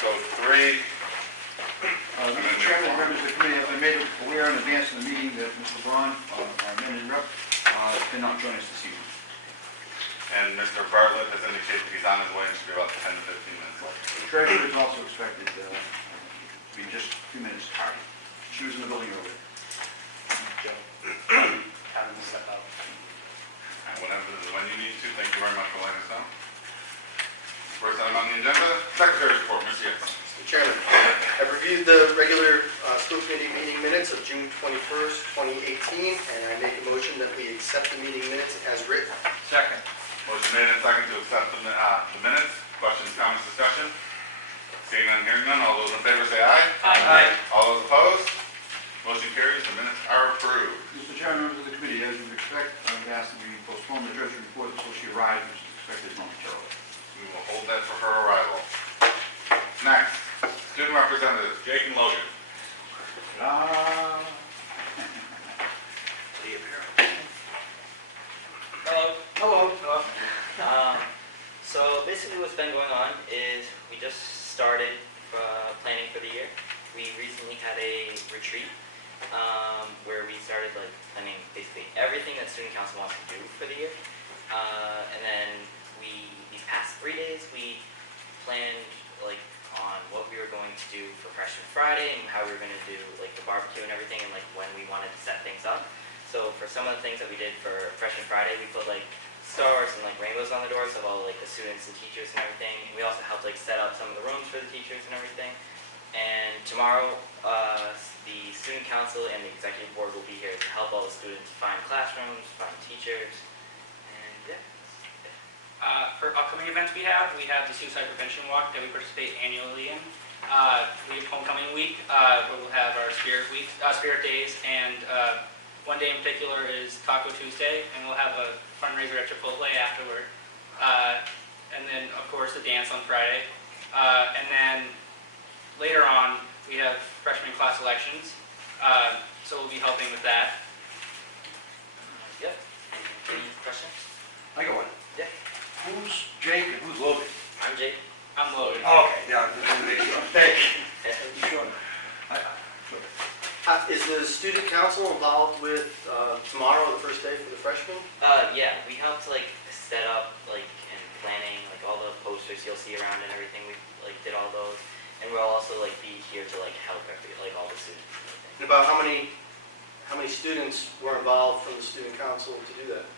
So 3. Mr. Chairman, members of the committee, have been made aware in advance of the meeting that Mr. Braun, our amended rep, cannot join us this evening. And Mr. Bartlett has indicated he's on his way and should be about 10 to 15 minutes late. The treasurer is also expected to be just a few minutes tardy. She was in the building earlier. Joe, having to step out. And when you need to, thank you very much for letting us know. First item on the agenda, Secretary's report, Ms. Yates. Mr. Chairman, I've reviewed the regular school committee meeting minutes of June 21st, 2018, and I make a motion that we accept the meeting minutes as written. Second. Motion made and second to accept the minutes. Questions, comments, discussion? Seeing none, hearing none. All those in favor say aye. Aye. All those opposed? Motion carries. The minutes are approved. Mr. Chairman, members of the committee, as you would expect, I would ask that we postpone the treasurer's report until she arrives, which is expected momentarily. We will hold that for her arrival. Next, student representatives, Jake and Logan. Hello. So basically what's been going on is we just started planning for the year. We recently had a retreat where we started planning basically everything that student council wants to do for the year. And then these past 3 days we planned on what we were going to do for Freshman Friday and how we were going to do the barbecue and everything and when we wanted to set things up. So for some of the things that we did for Freshman Friday, we put stars and rainbows on the doors of all the students and teachers and everything. And we also helped set up some of the rooms for the teachers and everything. And tomorrow, the student council and the executive board will be here to help all the students find classrooms, find teachers, and yeah. For upcoming events we have the Suicide Prevention Walk that we participate annually in. We have Homecoming Week, where we'll have our Spirit Days, and one day in particular is Taco Tuesday, and we'll have a fundraiser at Chipotle afterward. And then, of course, the dance on Friday. And then later on, we have freshman class elections, so we'll be helping with that. Yep. Any questions? I got one. Yeah. Who's Jake and who's Logan? I'm Jake. I'm Logan. Oh, okay, yeah. Thank you. Sure. Is the student council involved with tomorrow, the first day for the freshmen? Yeah, we helped set up and planning all the posters you'll see around and everything. We did all those, and we'll also be here to help all the students. And about how many students were involved from the student council to do that?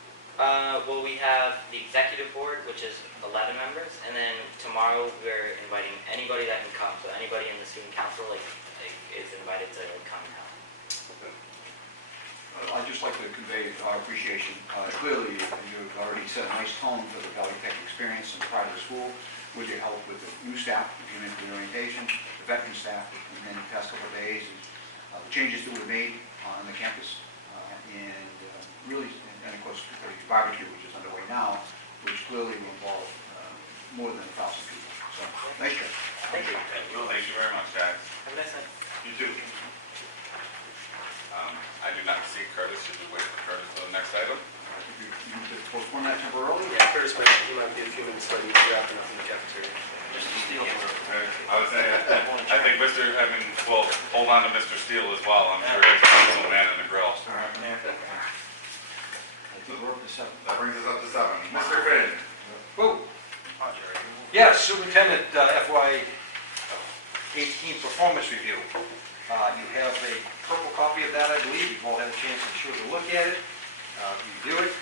Well, we have the executive board, which is 11 members, and then tomorrow we're inviting anybody that can come. So anybody in the student council is invited to come and help. I'd just like to convey our appreciation. Clearly, you've already set a nice tone for the Valley Tech experience and pride of the school with your help with the new staff who came in for the orientation, the veteran staff, and then the past couple of days, the changes that were made on the campus, and really, and of course, the barbecue, which is underway now, which clearly will involve more than 1,000 people. So, nice job. Thank you. Thank you very much, guys. Have a nice night. You too. I do not see Curtis. Should we wait for Curtis for the next item? I think you need to postpone that temporarily. Yeah, Curtis mentioned he might be a few minutes late. He's wrapping up in the cafeteria. I was saying, I think we'll hold on to Mr. Steele as well. I'm sure he's the man in the grill. All right. I think we're up to 7. That brings us up to 7. Mr. Finn. Oh, yes, Superintendent FY 18 performance review. You have a purple copy of that, I believe. You've all had a chance, I'm sure, to look at it, review it.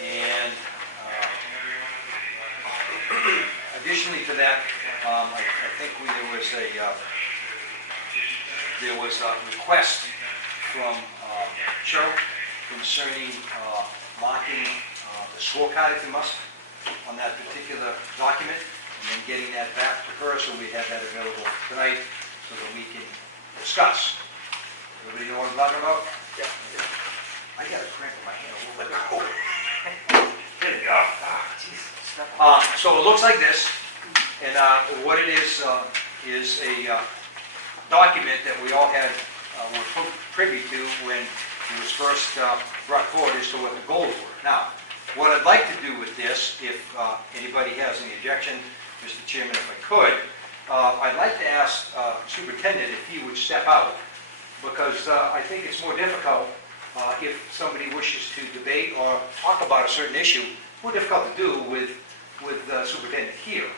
And additionally to that, I think there was a request from Cheryl concerning marking the scorecard, if you must, on that particular document, and then getting that back to her so we have that available tonight so that we can discuss. Everybody know what I'm talking about? Yeah. I got a cramp in my hand a little bit. There you go. So it looks like this, and what it is a document that we all had were privy to when it was first brought forward as to what the goals were. Now, what I'd like to do with this, if anybody has any objection, Mr. Chairman, if I could, I'd like to ask Superintendent if he would step out, because I think it's more difficult if somebody wishes to debate or talk about a certain issue, more difficult to do with Superintendent here.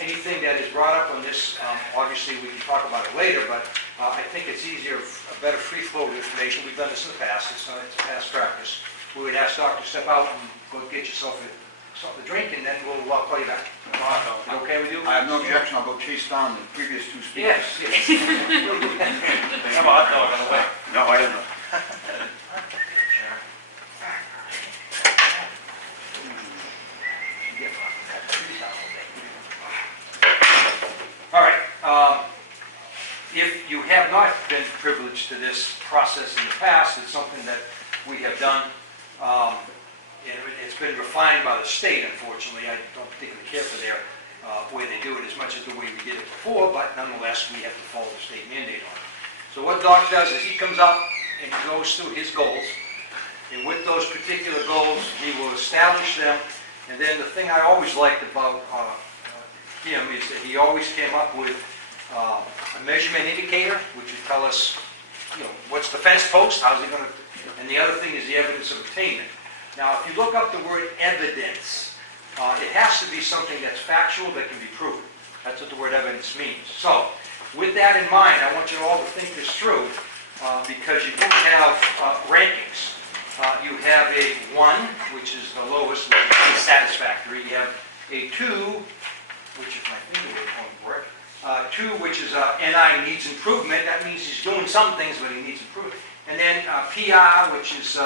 Anything that is brought up on this, obviously we can talk about it later, but I think it's easier, a better free flow of information. We've done this in the past, it's a past practice. We would ask Doc to step out and go get yourself something to drink, and then we'll call you back. Is it okay with you? I have no objection, I'll go chase down the previous two speakers. Yes, yes. Come on, no, on the way. No, I don't know. All right. If you have not been privileged to this process in the past, it's something that we have done. It's been refined by the state, unfortunately. I don't particularly care for their way they do it as much as the way we did it before, but nonetheless, we have to follow the state mandate on it. So what Doc does is he comes up and he goes through his goals, and with those particular goals, he will establish them. And then the thing I always liked about him is that he always came up with a measurement indicator, which would tell us, what's the fence post, how's he going to, and the other thing is the evidence of attainment. Now, if you look up the word evidence, it has to be something that's factual, that can be proven. That's what the word evidence means. So, with that in mind, I want you all to think this through, because you do have rankings. You have a 1, which is the lowest, which is satisfactory. You have a 2, which is my finger won't work. 2, which is NI needs improvement. That means he's doing some things, but he needs improvement. And then PR, which is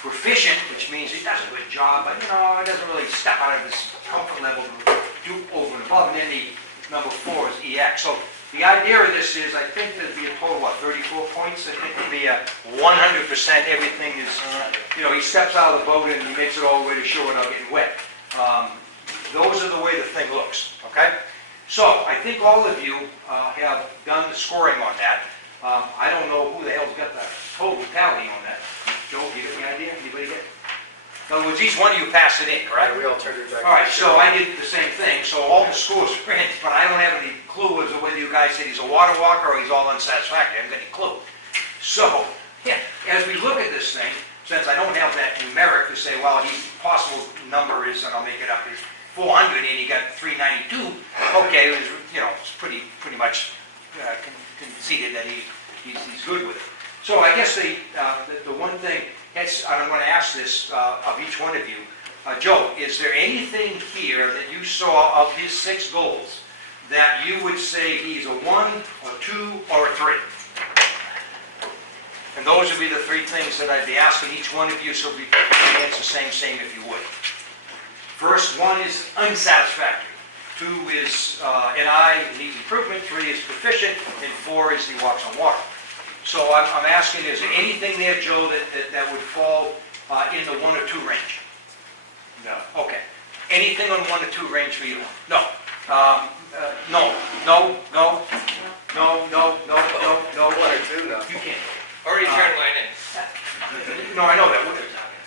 proficient, which means he does a good job, but it doesn't really step out of his comfort level to do over and above. And then the number 4 is EX. So the idea of this is, I think there'd be a total of 34 points. I think it'd be a 100%. Everything is, he steps out of the boat and he makes it all the way to shore without getting wet. Those are the way the thing looks, okay? So, I think all of you have done the scoring on that. I don't know who the hell's got the total tally on that. Joe, you get the idea? Anybody get it? In other words, each one of you passed it in, correct? Yeah, we all turned it back. All right, so I did the same thing, so all the scores are in, but I don't have any clue as to whether you guys said he's a water walker or he's all unsatisfactory. I haven't got any clue. So, yeah, as we look at this thing, since I don't have that numeric to say, well, his possible number is, and I'll make it up, is 400 and he got 392, okay, it was, it's pretty much conceded that he's good with it. So I guess the one thing, and I'm going to ask this of each one of you, Joe, is there anything here that you saw of his 6 goals that you would say he's a 1, a 2, or a 3? And those would be the 3 things that I'd be asking each one of you, so we can answer same if you would. First, 1 is unsatisfactory. 2 is NI, needs improvement. 3 is proficient. And 4 is he walks on water. So I'm asking, is there anything there, Joe, that would fall in the 1 or 2 range? No. Okay. Anything on 1 or 2 range for you? No. No. 1 or 2, no. You can't. Already turned mine in. No, I know that.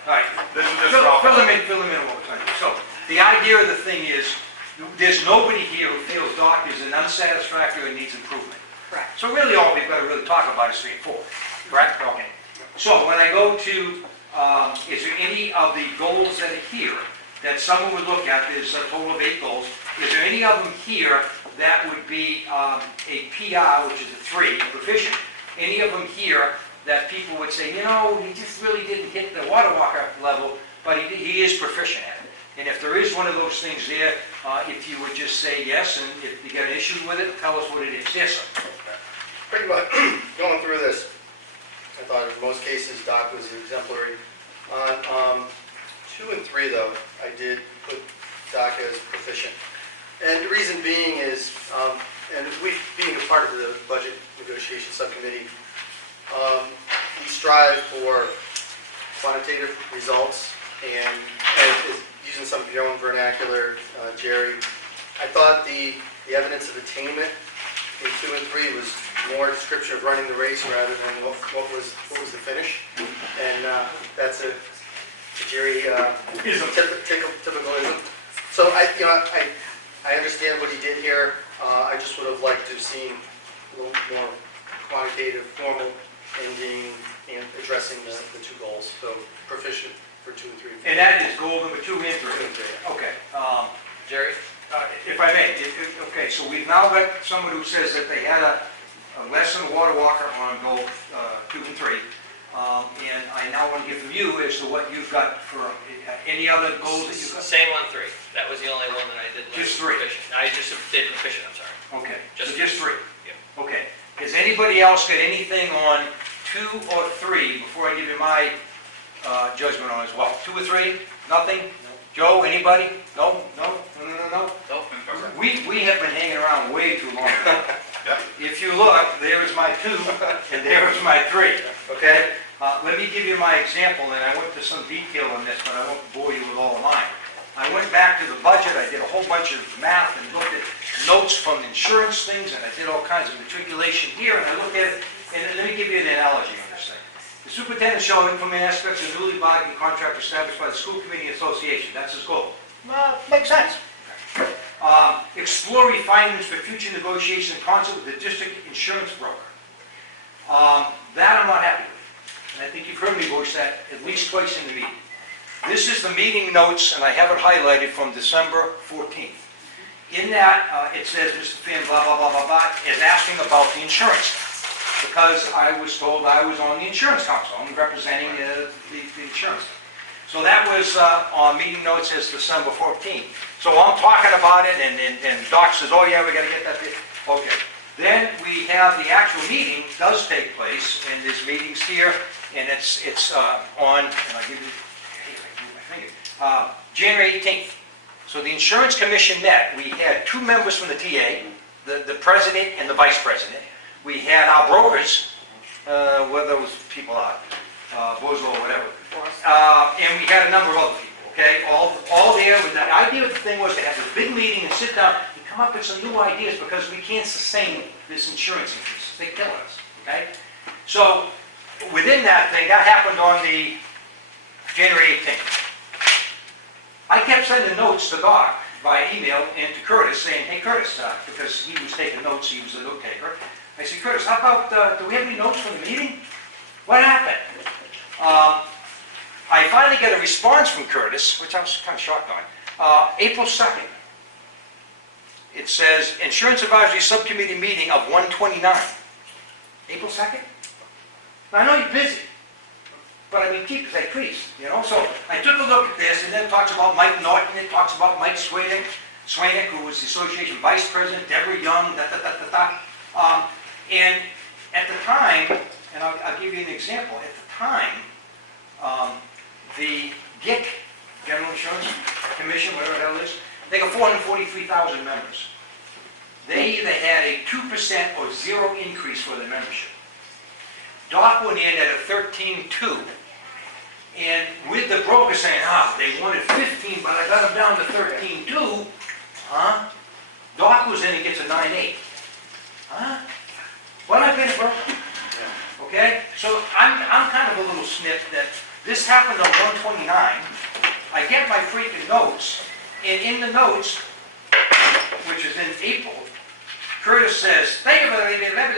All right. This is just Fill them in what we're trying to do. So, the idea of the thing is, there's nobody here who feels Doc is an unsatisfactory or needs improvement. Correct. So really all we've got to really talk about is 3 and 4, correct? Okay. So when I go to, is there any of the goals that are here that someone would look at, there's a total of 8 goals, is there any of them here that would be a PR, which is a 3, proficient, any of them here that people would say, he just really didn't hit the water walker level, but he is proficient at it. And if there is one of those things there, if you would just say yes, and if you got an issue with it, tell us what it is. Yes, sir. Pretty much, going through this, I thought in most cases Doc was exemplary. On 2 and 3, though, I did put Doc as proficient. And the reason being is, and we being a part of the budget negotiation subcommittee, we strive for quantitative results, and using some of your own vernacular, Jerry, I thought the evidence of attainment in 2 and 3 was more a description of running the race rather than what was the finish, and that's a Jerry typicalism. So I I understand what he did here. I just would have liked to have seen a little more quantitative, formal ending and addressing the two goals. So proficient for 2 and 3. And that is goal number 2 and 3. 2 and 3. Okay. Jerry? If I may, okay, so we've now got someone who says that they had a less than a water walker on goal 2 and 3. And I now want to hear from you as to what you've got for any other goals that you've got. Same on 3. That was the only one that I did. Just 3. Efficient. I just did efficient, I'm sorry. Okay, Just so just 3. Yeah. Okay. Has anybody else got anything on 2 or 3 before I give you my judgment on as well? 2 or 3? Nothing? Joe, anybody? No? Nope. We have been hanging around way too long. Yep. If you look, there is my 2 and there is my 3, okay? Let me give you my example, and I went to some detail on this, but I won't bore you with all of mine. I went back to the budget, I did a whole bunch of math and looked at notes from insurance things, and I did all kinds of matriculation here, and I looked at it, and let me give you an analogy on this thing. The superintendent shall implement aspects of newly bargained contract established by the school committee association. That's his goal. Well, makes sense. Explore refinements for future negotiation in concert with the district insurance broker. That I'm not happy with. And I think you've heard me voice that at least twice in the meeting. This is the meeting notes, and I have it highlighted from December 14th. In that, it says, Mr. Finn, blah, blah, blah, blah, blah, is asking about the insurance. Because I was told I was on the insurance council. I'm representing the insurance. So that was on meeting notes as December 14th. So I'm talking about it, and Doc says, oh yeah, we got to get that. Okay. Then we have the actual meeting does take place, and there's meetings here, and it's on, and I'll give you, hey, I move my finger, January 18th. So the insurance commission met. We had 2 members from the TA, the president and the vice president. We had our brokers, where those people are, Bozo or whatever, and we had a number of other people, okay, all there. The idea of the thing was to have a big meeting and sit down and come up with some new ideas because we can't sustain this insurance increase. They kill us, okay? So within that thing, that happened on the January 18th. I kept sending notes to Doc by email and to Curtis saying, hey Curtis, because he was taking notes, he was a note taker. I said, Curtis, how about, do we have any notes from the meeting? What happened? I finally got a response from Curtis, which I was kind of shocked on, April 2nd. It says, Insurance Advisory Subcommittee meeting of 1/29. April 2nd? Now, I know you're busy, but I mean, keep as I please, you know? So I took a look at this, and then it talks about Mike Norton, it talks about Mike Swanick, who was the association vice president, Deborah Young, and at the time, and I'll give you an example, at the time, the GIC, General Insurance Commission, whatever the hell it is, they got 443,000 members. They either had a 2% or 0 increase for their membership. Doc went in at a 13.2, and with the broker saying, they wanted 15, but I got them down to 13.2, Doc was in and gets a 9.8. Well, I've been broke. Okay? So I'm kind of a little snipped that this happened on 1/29. I get my freaking notes, and in the notes, which is in April, Curtis says, thank you for the,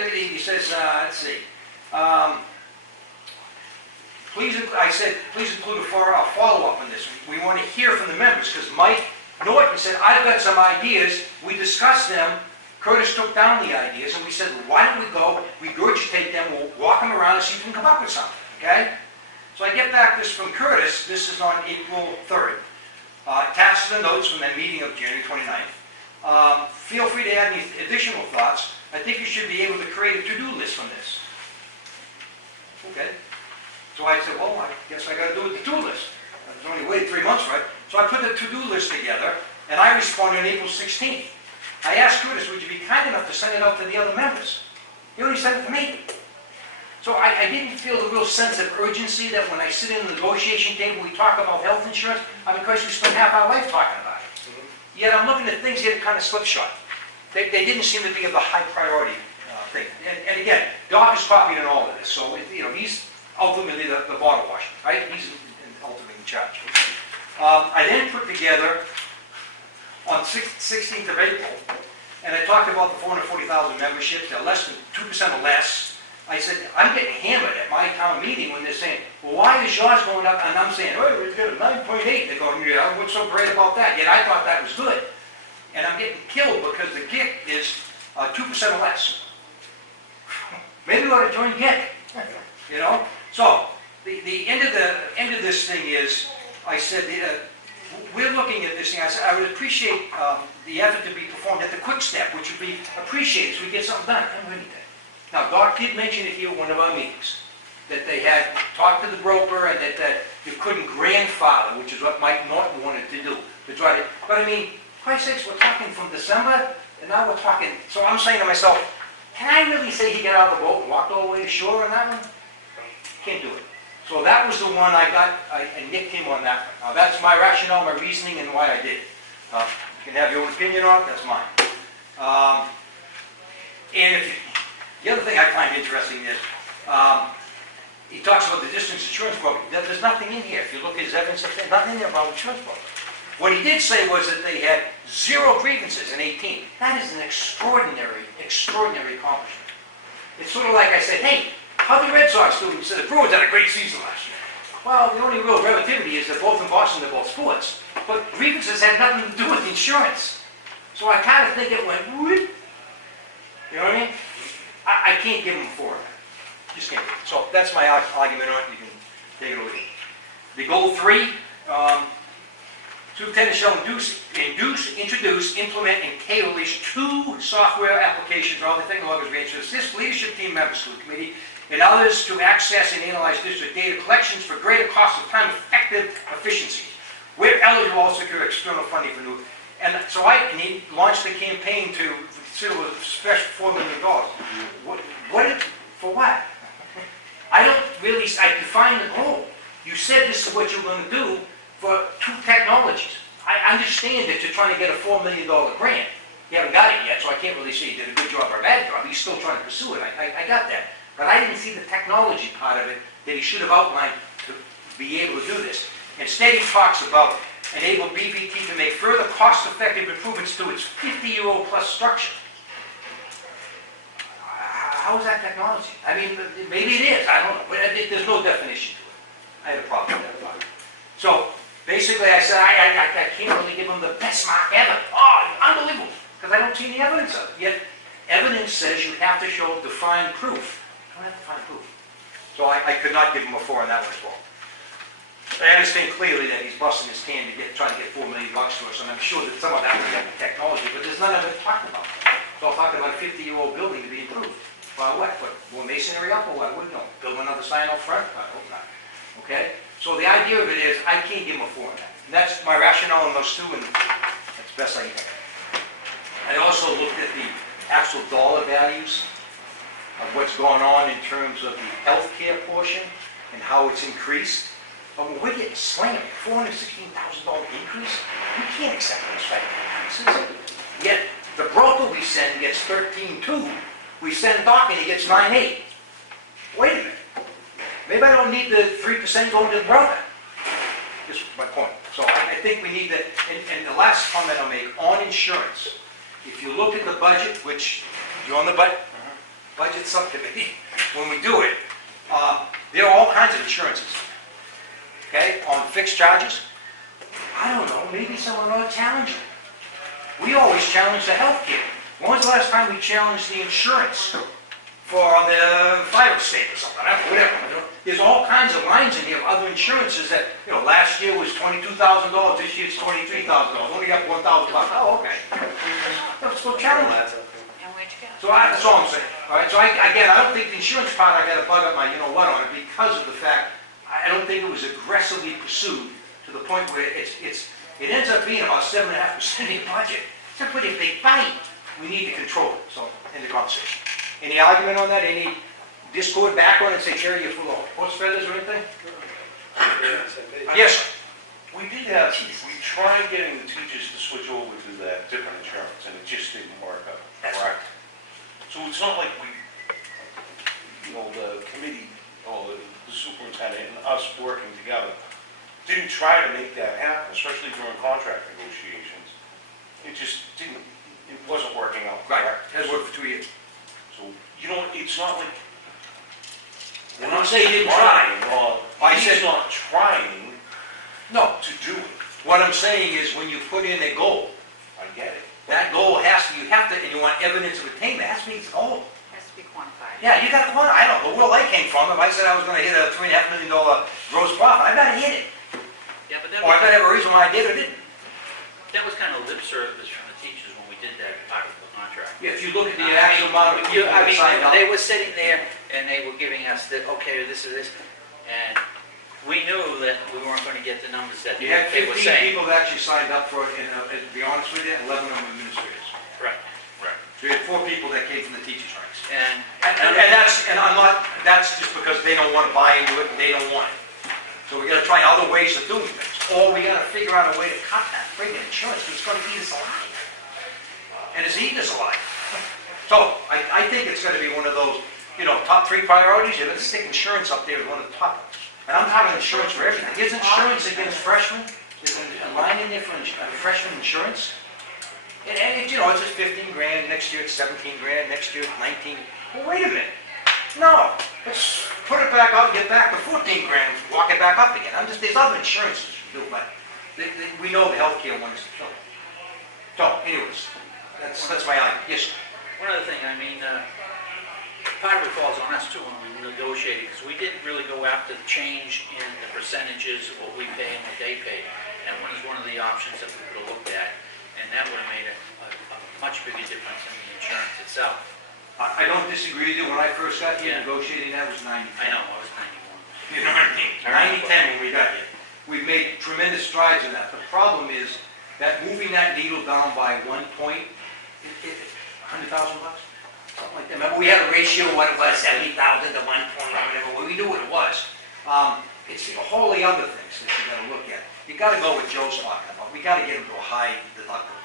he says, let's see, I said, please include a follow-up on this. We want to hear from the members, because Mike Norton said, I've got some ideas, we discussed them, Curtis took down the ideas, and we said, why don't we go, regurgitate them, we'll walk them around and see if we can come up with something, okay? So I get back this from Curtis, this is on April 3rd, attached to the notes from that meeting of January 29th. Feel free to add any additional thoughts. I think you should be able to create a to-do list from this. Okay. So I said, well, I guess I got to do a to-do list. I've only waited 3 months, right? So I put the to-do list together, and I responded on April 16th. I asked Curtis, would you be kind enough to send it out to the other members? He only sent it to me. So I didn't feel the real sense of urgency that when I sit in the negotiation table, we talk about health insurance. I mean, because we spend half our life talking about it. Yet I'm looking at things here that kind of slipshod. They didn't seem to be of the high priority thing. And again, Doc is copied in all of this, so he's ultimately the bottle washer, right? He's ultimately in charge. I then put together, on on 16th of April, and I talked about the 440,000 memberships, they're less than 2% or less. I said, I'm getting hammered at my town meeting when they're saying, well, why is yours going up? And I'm saying, oh, we've got a 9.8. They're going, yeah, what's so great about that? Yet I thought that was good. And I'm getting killed because the GIC is 2% or less. Maybe we ought to join GIC, you know? So, the end of this thing is, I said, we're looking at this thing, I said, I would appreciate the effort to be performed at the quick step, which would be appreciated so we get something done. I don't do anything. Now, Doc did mention it here at one of our meetings, that they had talked to the broker and that you couldn't grandfather, which is what Mike Norton wanted to do, to try to, but I mean, Christ's sakes, we're talking from December, and now we're talking, so I'm saying to myself, can I really say he got out of the boat and walked all the way to shore on that one? Can't do it. So that was the one I nicked him on that one. Now, that's my rationale, my reasoning, and why I did it. You can have your own opinion on it, that's mine. And the other thing I find interesting is, he talks about the distance insurance program. There's nothing in here. If you look at his evidence, there's nothing in there about insurance program. What he did say was that they had 0 grievances in 18. That is an extraordinary, extraordinary accomplishment. It's sort of like I said, hey, how the Red Sox do? He said, the Bruins had a great season last year. Well, the only real relativity is that both in Boston, they're both sports. But grievances had nothing to do with insurance. So I kind of think it went, whoop. You know what I mean? I can't give him 4 of that. Just can't. So that's my argument on it. You can take it or leave it. The goal 3, superintendent shall introduce, implement, and tailor-release 2 software applications or other technologies range to assist leadership team members, school committee, and others to access and analyze district data collections for greater cost of time effective efficiency. Where eligible, also secure external funding for new. And so he launched a campaign to consider a special $4 million. For what? I don't really, I define the goal. You said this is what you're going to do for 2 technologies. I understand that you're trying to get a $4 million grant. You haven't got it yet, so I can't really say you did a good job or a bad job. He's still trying to pursue it. I got that. But I didn't see the technology part of it that he should have outlined to be able to do this. Instead, he talks about enable BVT to make further cost-effective improvements to its 50-year-old plus structure. How is that technology? I mean, maybe it is. I don't know. But there's no definition to it. I had a problem with that part. So basically, I said I can't really give him the best mark ever. Oh, unbelievable! Because I don't see any evidence of it. Yet evidence says you have to show defined proof. I don't have defined proof. So I could not give him a 4 on that one as well. I understand clearly that he's busting his can to trying to get $4 million to us, and I'm sure that some of that would be technology, but there's none of it talked about. It's all talking about a 50-year-old building to be improved. By what? Put more masonry up or what? I wouldn't know. Build another sign out front? I hope not. Okay? So the idea of it is, I can't give him a 4 on that. And that's my rationale on those 2, and that's the best I can. I also looked at the actual dollar values of what's going on in terms of the healthcare portion and how it's increased. But when we're getting slammed, $416,000 increase, we can't accept this, right? Yet the broker we send gets 13.2. We send Doc and he gets 9.8. Wait a minute. Maybe I don't need the 3% going to the broker. Just my point. So I think we need that. And the last comment I'll make on insurance. If you look at the budget, which you're on the budget subcommittee, when we do it, there are all kinds of insurances. Okay, on fixed charges. I don't know, maybe someone ought to challenge it. We always challenge the health care. When was the last time we challenged the insurance for the fire estate or something? Whatever. You know? There's all kinds of lines in here of other insurances that, you know, last year was $22,000, this year it's $23,000. Only up $1,000. Oh, okay. Let's go challenge that. So that's all I'm saying. All right. So again, I don't think the insurance part I got to bug up my you-know-what on it because of the fact I don't think it was aggressively pursued to the point where it ends up being about 7.5% of your budget. It's a pretty big bite. We need to control it. So, end the conversation. Any argument on that? Any discord back on it? Say, Jerry, you're full of horse feathers or anything? Yes, sir. We tried getting the teachers to switch over to that different insurance, and it just didn't work out, correct? So it's not like the committee, or the superintendent, and us working together, didn't try to make that happen, especially during contract negotiations. It every year. So, you know, it's not like. I'm not saying he didn't try. Well, I he's said- not trying No, to do it. what I'm saying is when you put in a goal, I get it. that goal has to, you have to, and you want evidence of attainment, it has to be its goal. Has to be quantified. Yeah, you gotta quantify, I don't know, the world I came from, if I said I was gonna hit a $3.5 million gross profit, I better hit it. Yeah, but that Or I was, better have a reason why I did or didn't. that was kind of lip service from the teachers when we did that part of the contract. Yeah, if you look at the actual amount of people that signed up. They were sitting there and they were giving us the, okay, this is this, and we knew that we weren't going to get the numbers that You had they were 15 saying. people that actually signed up for it, and to be honest with you, 11 of them were administrators. Right. So you had 4 people that came from the teachers' ranks. And And I'm not, that's just because they don't want to buy into it and they don't want it. So we gotta try other ways of doing things. Or we gotta figure out a way to cut that friggin' insurance, because it's gonna eat us alive. And it's eating us alive. So I think it's gonna be one of those, top 3 priorities. You're gonna stick insurance up there as one of the top ones. And I'm talking insurance for everything. Is insurance against freshmen? Is a line in there for freshman insurance? And it's just 15 grand, next year it's 17 grand, next year it's 19. Well, wait a minute. No, let's put it back up and get back to 14 grand, walk it back up again. There's other insurances to do, but we know the healthcare one is to fill. So, anyways, that's my argument. Yes, sir. one other thing, part of it falls on us too when we negotiated, because we didn't really go after the change in the percentages, what we pay and what they pay. And one is one of the options that we could have looked at, and that would have made a much bigger difference in the insurance itself. I don't disagree with you. When I first got here Yeah. negotiating, that was 90. I know, I was 91. You know what I mean? 90-10 when we got here. We've made tremendous strides in that. The problem is that moving that needle down by 1 point, $100,000 bucks? Something like that. Remember, we had a ratio, what it was, 70,000 to 1 point or whatever. Well, we knew what it was. It's all the other things that you gotta look at. You gotta go with Joe's talking about. We gotta get them to a high deductible.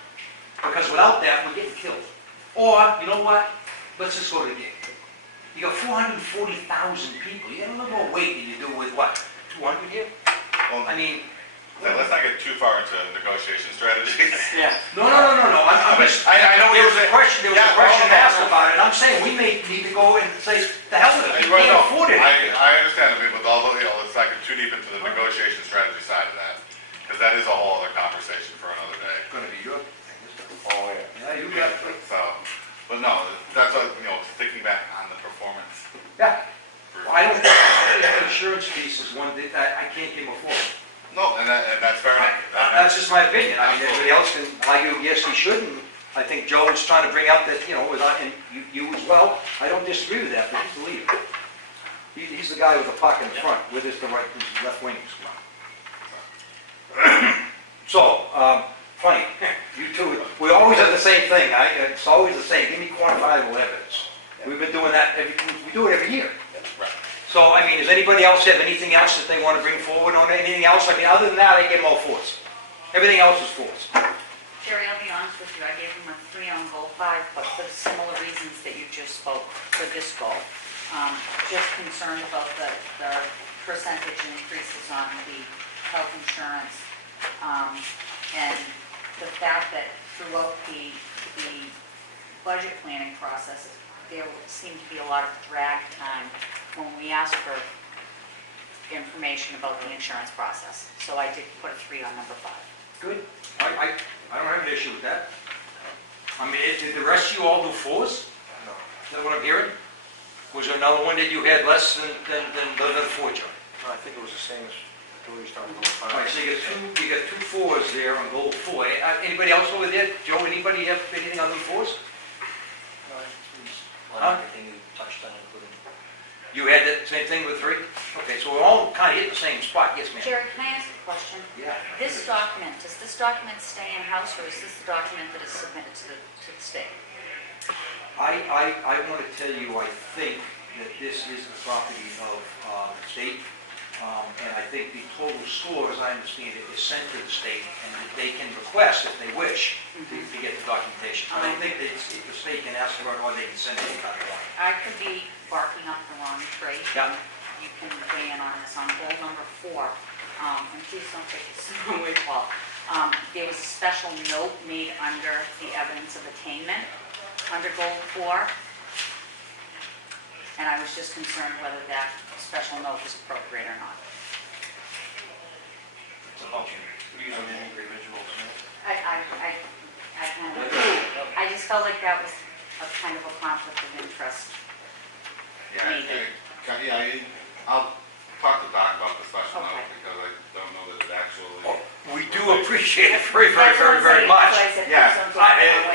Because without that, we're getting killed. Or, you know what? Let's just go to the gig. You got 440,000 people. You got a little more weight than you do with what? 200 here? Well, I mean, let's not get too far into negotiation strategies. yeah. No. I'm just, I know what there you're was a saying. question, Yeah, asked about it. I'm saying we may need to go and say, the hell with it. We Right, can't no, afford it. I understand, with all the, let's not get too deep into the negotiation strategy side of that, because that is a whole other conversation for another day. It's gonna be your thing, isn't it? Oh, yeah. Yeah, you got it. So, but no, that's what, thinking back on the performance. Yeah. Well, I don't, the insurance piece is one that I can't give a four. No, and that's fair enough. That's just my opinion. I mean, everybody else can argue, yes, he shouldn't. I think Joe was trying to bring up that, and you as well. I don't disagree with that, but he's the leader. He's the guy with the puck in the front, with his left wing is So, funny, you two, we always have the same thing. It's always the same. Give me quantifiable evidence. We've been doing that, we do it every year. Right. So, does anybody else have anything else that they want to bring forward on anything else? Other than that, I gave them all fours. Everything else is fours. Jerry, I'll be honest with you, I gave him a 3 on goal 5, but for the similar reasons that you just spoke for this goal. Just concerned about the percentage increases on the health insurance, and the fact that throughout the budget planning process, there seemed to be a lot of drag time when we asked for information about the insurance process. So I did put a 3 on number 5. Good. I don't have an issue with that. Did the rest of you all do fours? No. Is that what I'm hearing? Was there another one that you had less than 4, John? No, I think it was the same as Julie's talking All about right, 5. so you got two fours there on goal 4. Anybody else over there? Joe, anybody have anything other than fours? Huh? Everything you touched on, including. You had that same thing with 3? Okay, so we're all kind of hitting the same spot. Yes, ma'am? Jerry, can I ask a question? Yeah. This document, does this document stay in-house, or is this the document that is submitted to the state? I want to tell you, I think that this is the property of the state, and I think the total score, as I understand it, is sent to the state, and that they can request, if they wish, to get the documentation. I don't think that the state can ask for it, or they can send it anytime they want. I could be barking up the wrong tree. Yeah. You can weigh in on this on goal number 4, and please don't take this the wrong way, Paul. There was a special note made under the evidence of attainment under goal 4. And I was just concerned whether that special note was appropriate or not. It's a function. We're using any individuals. I kind of, I just felt like that was a kind of a conflict of interest. Maybe. I'll talk to Doc about the special note Okay. because I don't know that it actually. We do appreciate it very, very, very, very much. Yeah.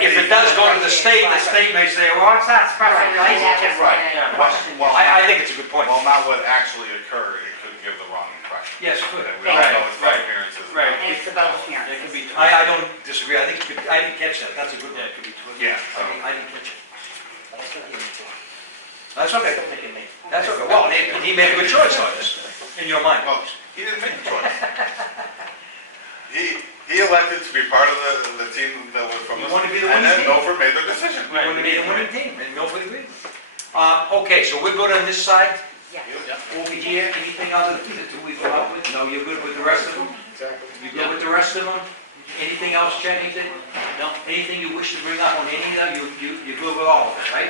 If it does go to the state may say, well, it's not special. Right, that was Right. my question. Well, I think it's a good point. Well, not what actually occurred, it could give the wrong impression. Yes, it could. And we all know it's about appearances. Right. And it's about It appearance. could be. I don't disagree. I think it's good. I didn't catch that. That's a good one. Yeah, it could be two. Yeah, I didn't catch it. I was thinking it. That's okay. I was thinking me. That's okay. Well, he made a good choice on this, in your mind. Well, he didn't make the choice. He elected to be part of the team that was from He us, wanted to be the and winning then team. Milford made their decision. We want to be the winning team, and nobody agreed. Okay, so we're good on this side. Yeah. Over here, anything other than the two we go out with? No, you're good with the rest of them? Exactly. You good with the rest of them? Anything else, Chet, anything? No. Anything you wish to bring up on any of them? You're good with all of it, right?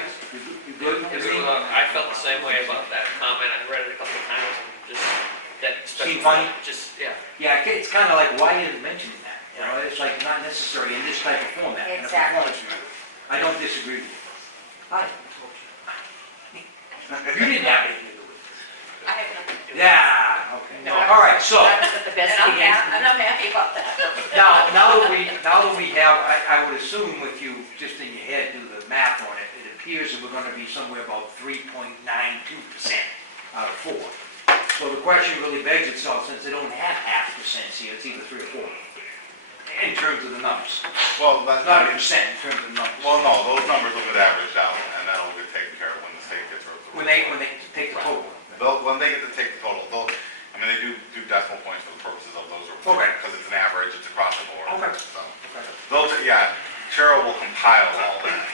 You good? Everything? I felt the same way about that comment. I read it a couple of times. Just that. Seemed funny? Just yeah. Yeah, it's kind of like, why are you mentioning that? You know, it's like not necessary in this type of format. in a Exactly. performance review. I don't disagree with you. You didn't have anything to do with it. I have nothing to do with it. Yeah, okay. All right, so. That was the best thing. And I'm happy about that. Now that we have, I would assume if you, just in your head, do the math on it, it appears that we're gonna be somewhere about 3.92% out of 4. So the question really begs itself, since they don't have half percents here, it's either 3 or 4, in terms of the numbers. Well, that's Not a percent, in terms of the numbers. Well, no, those numbers will get averaged out, and that'll get taken care of when the state gets rid of When they take the total. When they get to take the total, they do decimal points for the purposes of those reports. Okay. Because it's an average, it's across the board. Okay. So, Okay. Cheryl will compile all that.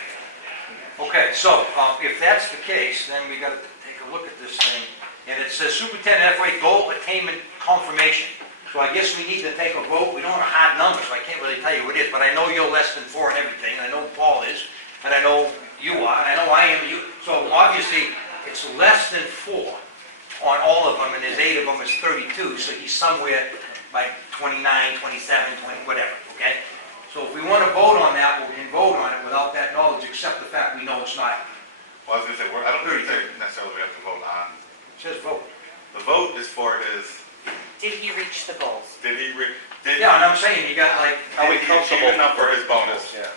Okay, so if that's the case, then we gotta take a look at this thing. And it says Superintendent FY Goal Attainment Confirmation. So I guess we need to take a vote. We don't have a hard number, so I can't really tell you what it is, but I know you're less than 4 and everything, and I know Paul is, and I know you are, and I know I am, so obviously, it's less than 4 on all of them, and there's 8 of them, is 32, so he's somewhere like 29, 27, 20, whatever, okay? So if we want to vote on that, we can vote on it without that knowledge, except the fact we know it's not. Well, I was gonna say, I don't think necessarily we have to vote on, It says vote. the vote is for his, Did he reach the goals? did Yeah, and I'm saying, you got like, he achieve enough for his bonus? Yeah.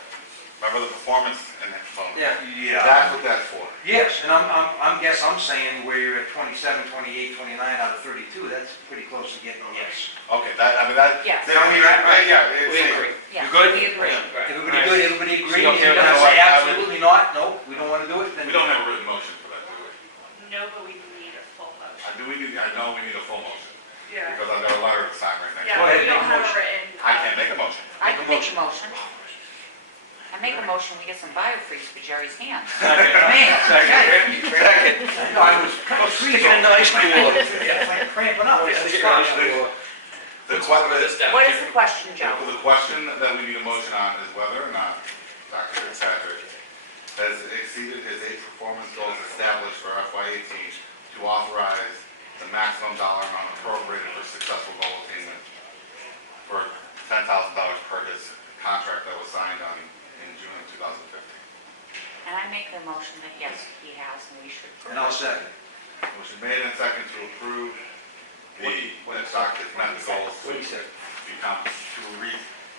Remember the performance and the bonus? yeah. That's what that's for. Yes, and I'm saying where you're at 27, 28, 29 out of 32, that's pretty close to getting a yes. Okay, Yes. there, I mean, yeah. We agree. Yeah, You good? we agree. Right. Everybody good, everybody agree? So, okay, You're gonna you know say what, absolutely not, no, we don't wanna do it, then. We don't have a written motion for that, do we? No, but we need a full motion. I know we need a full motion, Yeah. because under a letter to sign right next Go to ahead, it. make a motion. I can't make a motion. I can make a motion. I make a motion, we get some biofreeze for Jerry's hands. Man, Second. no, I was kind of Stick it in the ice cooler. It's like cramping up. Stick it in the ice cooler. The question What is the question, Joe? the question that we need a motion on is whether or not Dr. Fitzpatrick has exceeded his 8 performance goals established for FY18 to authorize the maximum dollar amount appropriated for successful goal attainment for $10,000 per his contract that was signed in June of 2015. And I make the motion that yes, he has, and we should. And I'll second. Motion made and second to approve the Dr. met the goals to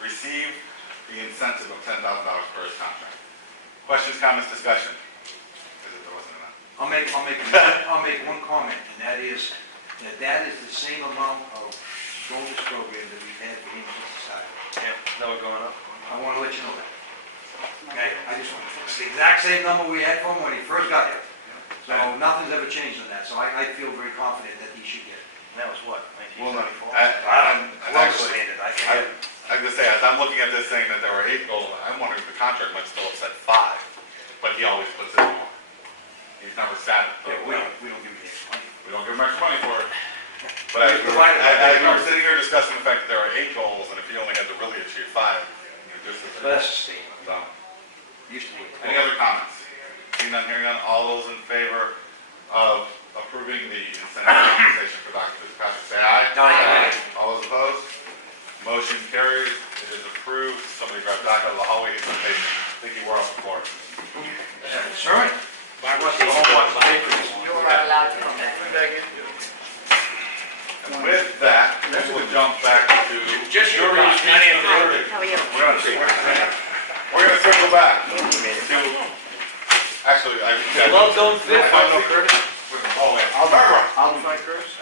receive the incentive of $10,000 per his contract. Questions, comments, discussion? Because if there wasn't enough. I'll make one comment, and that is that is the same amount of bonus program that we've had for him since the start. Yeah, now we're going up. I want to let you know that. Okay, I just want, it's the exact same number we had for him when he first got here. So nothing's ever changed on that, so I feel very confident that he should get it. And that was what, Well, 1974? I'm actually, Standard, I I can't. was gonna say, as I'm looking at this saying that there were 8 goals, I'm wondering if the contract might still have said 5, but he always puts in more. He's never sat, We don't give him the extra money. we don't give him extra money for it. But as we were sitting here discussing the fact that there are 8 goals, and if he only had to really achieve 5, this is. But that's a statement. So, Used to be. Any other comments? Seeing none, hearing none, all those in favor of approving the incentive compensation for Dr. Fitzpatrick, say aye. Aye. All those opposed? Motion carries. It is approved. Somebody grab Doc out of the hallway. He's going to take, I think he wore off the floor. Sorry. Barbara, the home watch papers. You're allowed to come back. And with that, we will jump back to Just your jury boss, not even feasibility. How are you? We're going to circle back to, actually, I. Love don't fit. Oh, wait. Barbara. I'll do my curse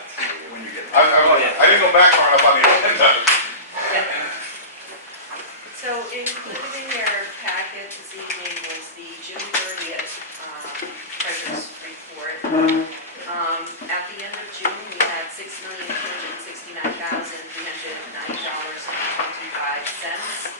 when you get it. I didn't go back far enough on the agenda. So included in your packet this evening was the June 30th treasurer's report. At the end of June, we had $6,269,309.25.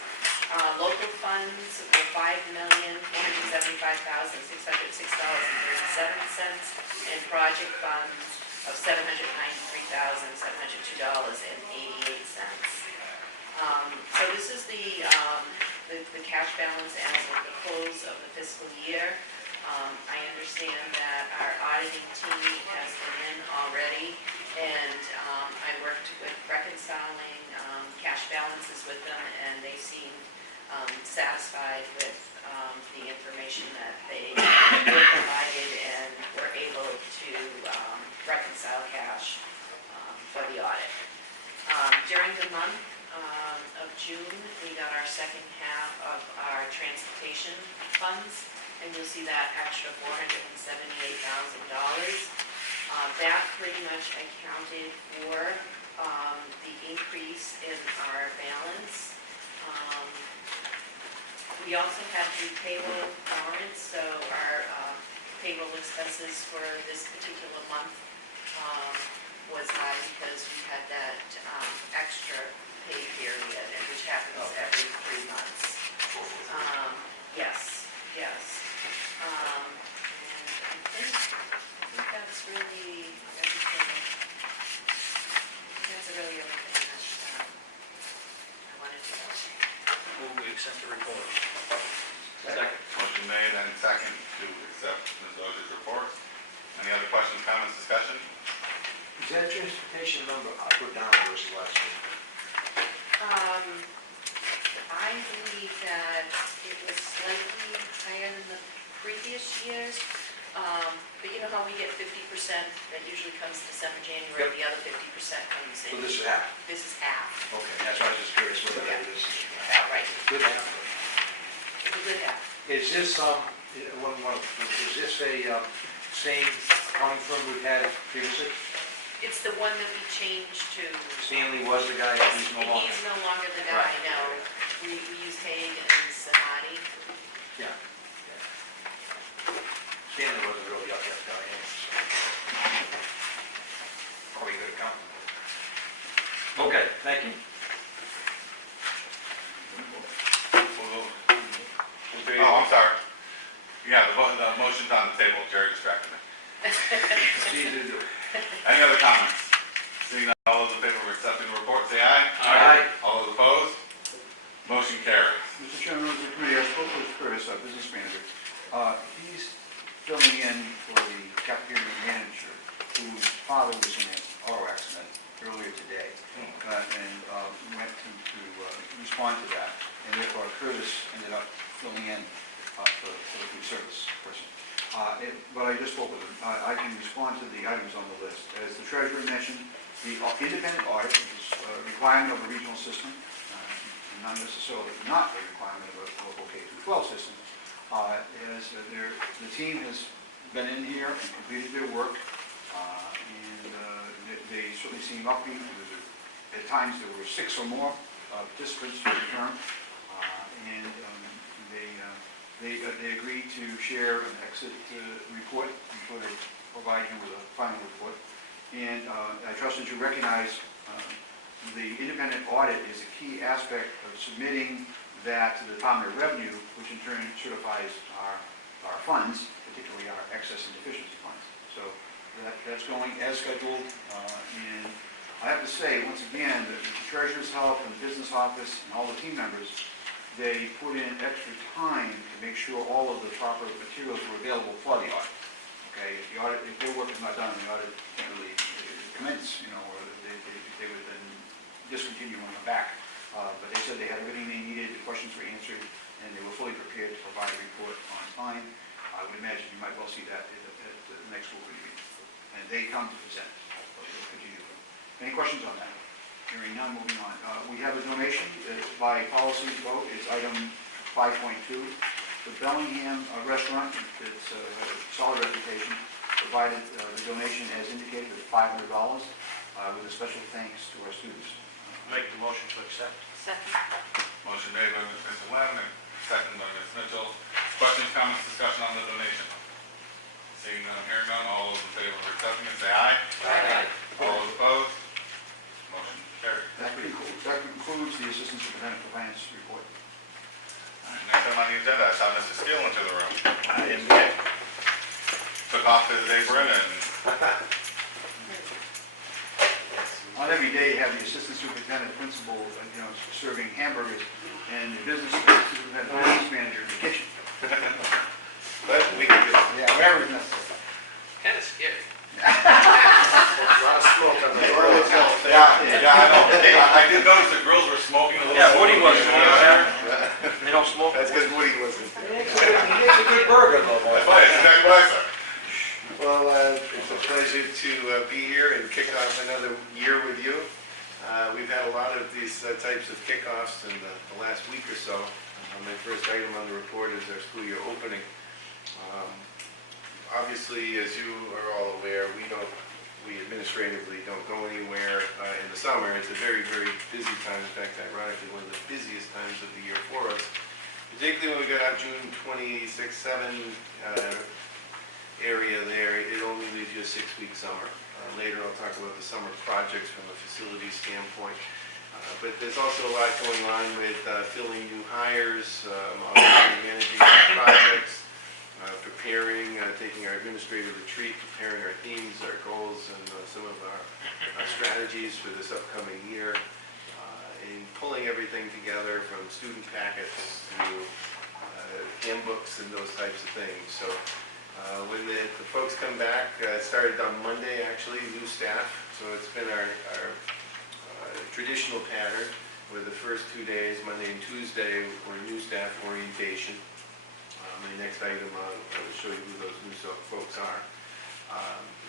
Local funds were $5,475,606.37, and project funds of $793,702.88. So this is the cash balance as of the close of the fiscal year. I understand that our auditing team has been in already, and I worked with reconciling cash balances with them, and they seemed satisfied with the information that they were provided and were able to reconcile cash for the audit. During the month of June, we got our second half of our transportation funds, and you'll see that extra $478,000. That pretty much accounted for the increase in our balance. We also had the payroll warrants, so our payroll expenses for this particular month was high because we had that extra pay period, which happens every 3 months. Yes. And I think that's really everything. That's really everything that I wanted to know. Move we accept the report. Second. Motion made and second to accept Ms. Osh's report. Any other questions, comments, discussion? Is that transportation number up or down versus last week? I believe that it was slightly higher than the previous years, but you know how we get 50%, that usually comes December, January, the other 50% comes So in. this is half? This is half. Okay, that's why I was just curious whether Yeah. it is half. Right. Good half. It's a good half. Is this, is this a same accounting firm we've had previously? It's the one that we changed to. Stanley was the guy, he's no longer. He's no longer the guy, Right. no. We use Haig and Samadi. Yeah. Stanley wasn't really up that guy, so. Probably a good accountant. Okay, thank you. Oh, I'm sorry. Yeah, the motion's on the table. Jerry distracted me. It's easy to do. Any other comments? Seeing none, all those in favor of accepting the report, say aye. Aye. All those opposed? Motion carries. Mr. Chairman, members of the committee, I spoke with Chris, our business manager. He's filling in for the cafeteria manager whose father was in an auto accident earlier today, and went to respond to that, and therefore Curtis ended up filling in for the food service person. But I just spoke with him. I can respond to the items on the list. As the treasurer mentioned, the independent audit, which is a requirement of a regional system, not necessarily not a requirement of a local K-12 system, the team has been in here and completed their work, and they certainly seem upbeat. At times there were 6 or more participants to the term, and they agreed to share an exit report before they provide you with a final report. And I trust that you recognize the independent audit is a key aspect of submitting that to the Department of Revenue, which in turn certifies our funds, particularly our excess and deficiency funds. So that's going as scheduled. And I have to say, once again, that with the Treasurer's help and the business office and all the team members, they put in extra time to make sure all of the proper materials were available for the audit. Okay, the audit, if their work is not done, the audit can't really commence, or they would then discontinue and come back. But they said they had everything they needed, the questions were answered, and they were fully prepared to provide a report on time. I would imagine you might well see that at the next school meeting. And they come to present. So we'll continue. Any questions on that? Hearing none, moving on. We have a donation. It's by policy vote. It's item 5.2. The Bellingham Restaurant, it's a solid reputation, provided the donation as indicated of $500 with a special thanks to our students. Make the motion to accept. Second. Motion made by Mr. Lemon, second by Ms. Mitchell. Questions, comments, discussion on the donation? Seeing none, hearing none, all those in favor of accepting it, say aye. Aye. All those opposed? Motion carried. That concludes the Assistant Superintendent for Finance report. All right, next item on the agenda, I saw Mr. Steele into the room. I am back. Took off his apron and Not every day you have the Assistant Superintendent Principal, serving hamburgers, and the business manager in the kitchen. But we can do it. Yeah, whatever is necessary. Kind of scary. A lot of smoke on the grill. yeah, I know. Hey, I did notice the grills were smoking a little. Yeah, Woody was. Yeah. They don't smoke. That's because Woody wasn't. He makes a good burger, though, boy. That's right, that's exactly what I said. Well, it's a pleasure to be here and kick off another year with you. We've had a lot of these types of kickoffs in the last week or so. My first item on the report is our school year opening. Obviously, as you are all aware, we administratively don't go anywhere in the summer. It's a very, very busy time. In fact, ironically, one of the busiest times of the year for us. Particularly when we got out June 26, 7 area there, it only leaves you a 6-week summer. Later I'll talk about the summer projects from a facility standpoint. But there's also a lot going on with filling new hires, managing projects, preparing, taking our administrative retreat, preparing our themes, our goals, and some of our strategies for this upcoming year, and pulling everything together from student packets to handbooks and those types of things. So when the folks come back, it started on Monday actually, new staff. So it's been our traditional pattern where the first 2 days, Monday and Tuesday, were new staff orientation. The next item, I'll show you who those new folks are.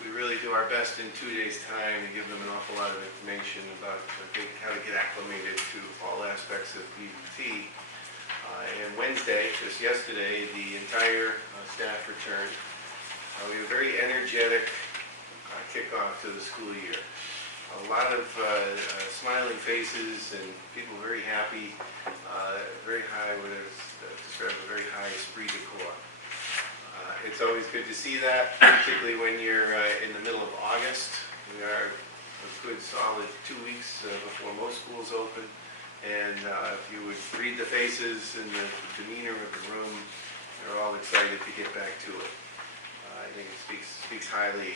We really do our best in 2 days' time to give them an awful lot of information about how to get acclimated to all aspects of BVT. And Wednesday, just yesterday, the entire staff returned. We have a very energetic kickoff to the school year. A lot of smiling faces and people very happy, very high, what is described as a very high esprit de corps. It's always good to see that, particularly when you're in the middle of August. We are a good solid 2 weeks before most schools open. And if you would read the faces and the demeanor of the room, they're all excited to get back to it. I think it speaks highly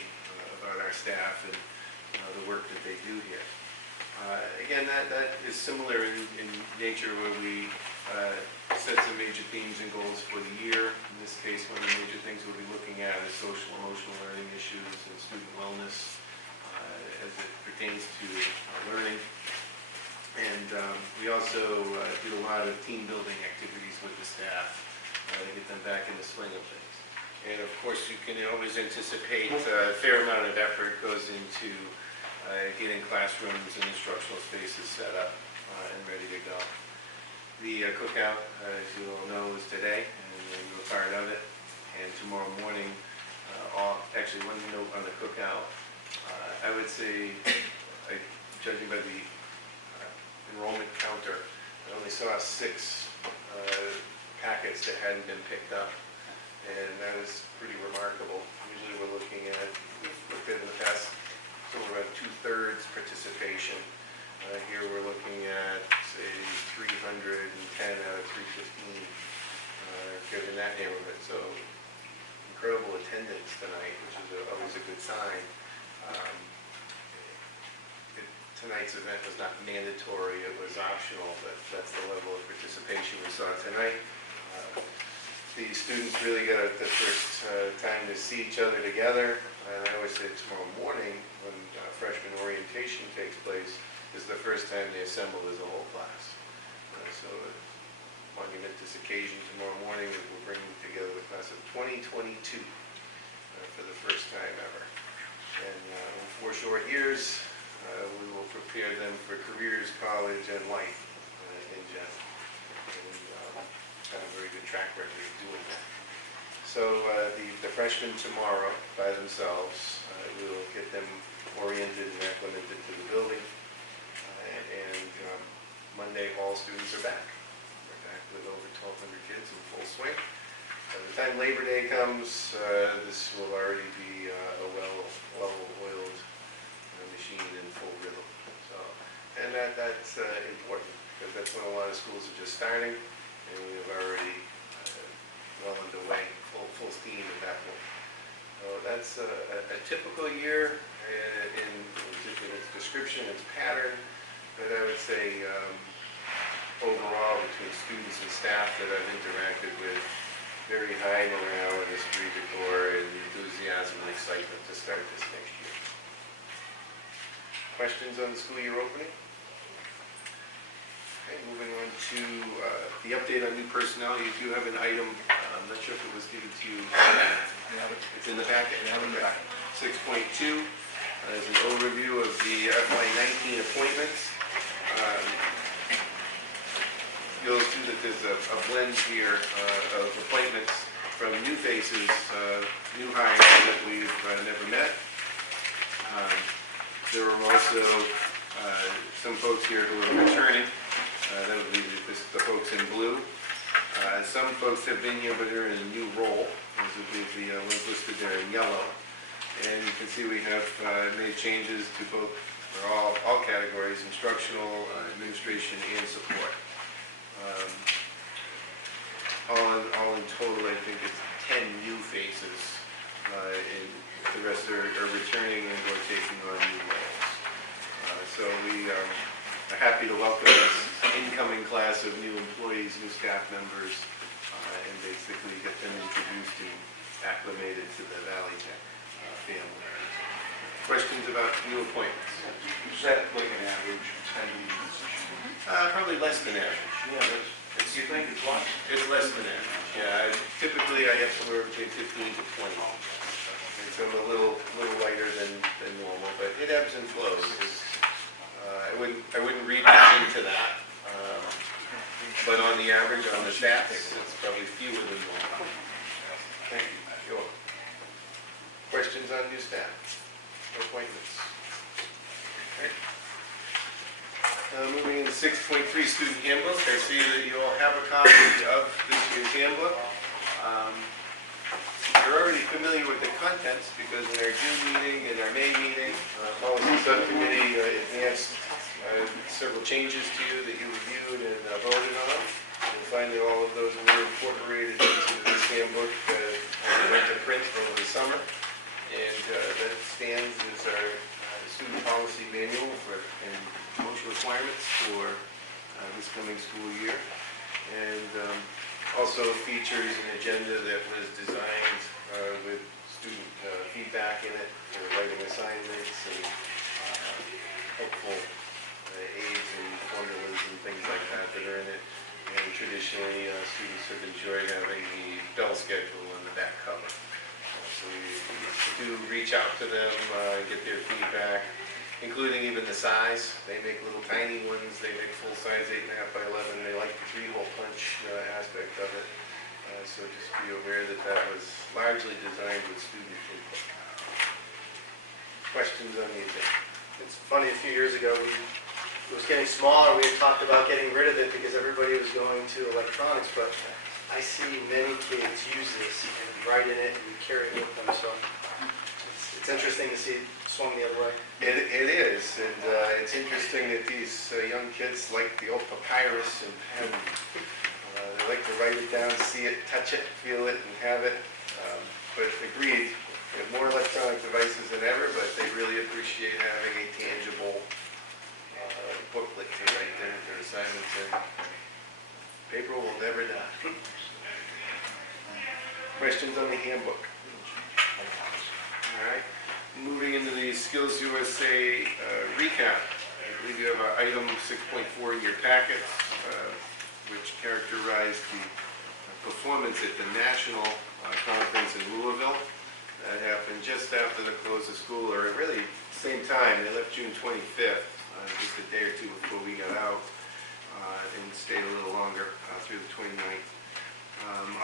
about our staff and the work that they do here. Again, that is similar in nature where we set some major themes and goals for the year. In this case, one of the major things we'll be looking at is social emotional learning issues and student wellness as it pertains to learning. And we also did a lot of team building activities with the staff to get them back in the swing of things. And of course, you can always anticipate a fair amount of effort goes into getting classrooms and instructional spaces set up and ready to go. The cookout, as you all know, is today, and you're part of it. And tomorrow morning, actually one note on the cookout, I would say, judging by the enrollment counter, I only saw 6 packets that hadn't been picked up, and that is pretty remarkable. Usually we're looking at, we've looked at in the past, somewhere around 2/3 participation. Here we're looking at, say, 310 out of 315, good in that neighborhood. So incredible attendance tonight, which is always a good sign. It tonight's event was not mandatory, it was optional, but that's the level of participation we saw tonight. The students really got the first time to see each other together. And I always say tomorrow morning, when freshman orientation takes place, is the first time they assemble as a whole class. So a monumentous occasion tomorrow morning that we're bringing together the class of 2022 for the first time ever. And in 4 short years, we will prepare them for careers, college, and life in general. And have a very good track record of doing that. So the freshmen tomorrow, by themselves, we will get them oriented and acclimated to the building. And Monday, all students are back. We're back with over 1,200 kids in full swing. By the time Labor Day comes, this will already be a well-oiled machine in full rhythm. So, and that's important, because that's when a lot of schools are just starting, and we have already well underway, full steam at that point. So that's a typical year in its description, its pattern, but I would say overall between students and staff that I've interacted with, very high morale and esprit de corps and enthusiasm and excitement to start this next year. Questions on the school year opening? Okay, moving on to the update on new personnel. You do have an item, I'm not sure if it was given to you. It's in the packet. 6.2 is an overview of the FY19 appointments. You'll see that there's a blend here of appointments from new faces, new hires that we've never met. There are also some folks here who are returning. That would be the folks in blue. Some folks have been here but are in a new role. Those would be the ones listed there in yellow. And you can see we have made changes to both, or all categories, instructional, administration, and support. All in total, I think it's 10 new faces, and the rest are returning and or taking on new roles. So we are happy to welcome this incoming class of new employees, new staff members, and basically get them introduced and acclimated to the Valley Tech family. Questions about new appointments? Is that like an average of 10 each position? Probably less than average. Yeah, You think it's less? it's less than average. Yeah, typically I have somewhere between 15 to 20. So I'm a little lighter than normal, but it ebbs and flows. I wouldn't read much into that. But on the average, on the stats, it's probably fewer than normal. Thank you. You're welcome. Questions on new staff? Appointments? Okay. Moving into 6.3 student handbook. I see that you all have a copy of this year's handbook. You're already familiar with the contents because in our June meeting and our May meeting, policy subcommittee advanced several changes to you that you reviewed and voted on. And finally, all of those were incorporated into this handbook as it went to print over the summer. And that stands as our student policy manual and motion requirements for this coming school year. And also features an agenda that was designed with student feedback in it for writing assignments and helpful aids and formulas and things like that are in it. And traditionally, students have enjoyed having the bell schedule on the back cover. So we do reach out to them, get their feedback, including even the size. They make little tiny ones. They make full size 8.5 by 11. They like the 3-hole punch aspect of it. So just be aware that that was largely designed with student input. Questions on the agenda? It's funny, a few years ago, it was getting smaller, we had talked about getting rid of it because everybody was going to electronics, but I see many kids use this and write in it and carry it with them, so it's interesting to see it swung the other way. It is, and it's interesting that these young kids like the old papyrus and pen. They like to write it down, see it, touch it, feel it, and have it. But agreed, we have more electronic devices than ever, but they really appreciate having a tangible booklet to write their assignments in. Paper will never die. Questions on the handbook? All right. Moving into the Skills USA recap. I believe you have item 6.4 in your packets, which characterized the performance at the national conference in Louisville. That happened just after the close of school, or really same time. They left June 25th, just a day or two before we got out, and stayed a little longer through the 29th.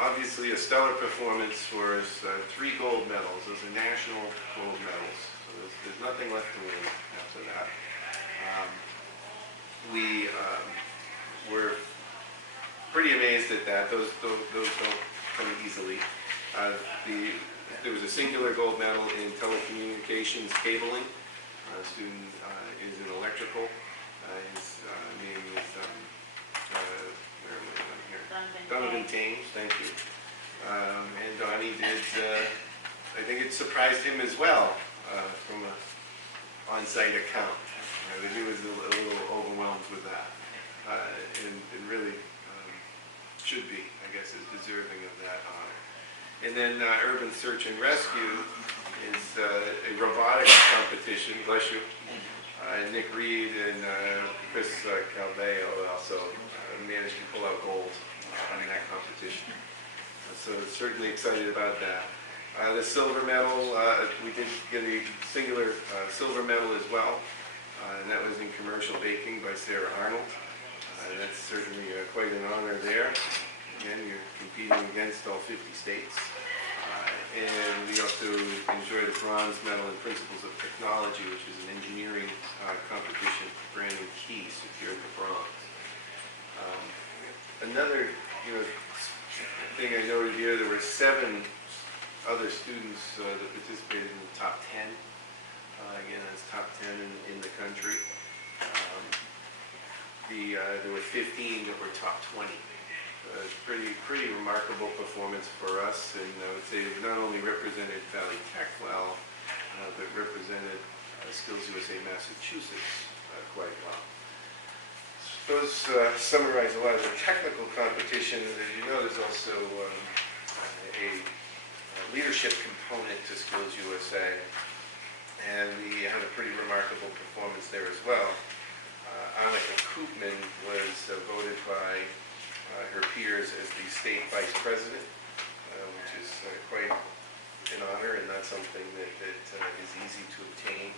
Obviously, a stellar performance for us. 3 gold medals. Those are national gold medals. So there's nothing left to win after that. We were pretty amazed at that. Those don't come easily. There was a singular gold medal in telecommunications cabling. A student is in electrical. His name is where am I going here? Donovan Tames, thank you. And Donnie did, I think it surprised him as well from an on-site account. He was a little overwhelmed with that. And really should be, I guess, is deserving of that honor. And then Urban Search and Rescue is a robotics competition, bless you. Nick Reed and Chris Calveo also managed to pull out gold in that competition. So certainly excited about that. The silver medal, we did get a singular silver medal as well, and that was in commercial baking by Sarah Arnold. That's certainly quite an honor there. Again, you're competing against all 50 states. And we also enjoyed a bronze medal in Principles of Technology, which is an engineering competition. Brandon Key secured the bronze. Another thing I noted here, there were 7 other students that participated in the top 10. Again, that's top 10 in the country. There were 15 that were top 20. Pretty remarkable performance for us, and I would say not only represented Valley Tech well, but represented Skills USA Massachusetts quite well. Those summarize a lot of the technical competition. As you know, there's also a leadership component to Skills USA, and we had a pretty remarkable performance there as well. Annika Koopman was voted by her peers as the state vice president, which is quite an honor and not something that is easy to obtain.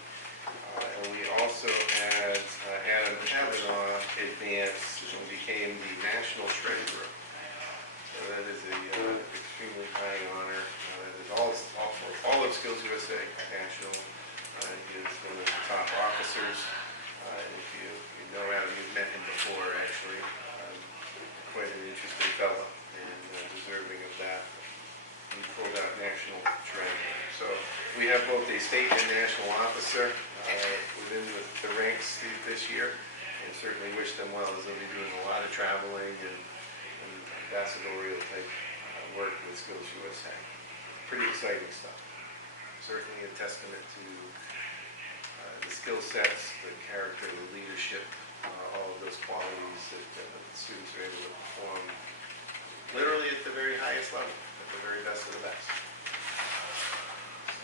And we also had Adam Kavanaugh advance and became the national treasurer. So that is an extremely high honor. That is all of Skills USA national. He is one of the top officers. And if you know Adam, you've met him before actually. Quite an interesting fellow and deserving of that. He pulled out national treasure. So we have both a state and national officer within the ranks this year, and certainly wish them well as they'll be doing a lot of traveling and ambassadorial type work with Skills USA. Pretty exciting stuff. Certainly a testament to the skill sets, the character, the leadership, all of those qualities that students are able to perform literally at the very highest level, at the very best of the best.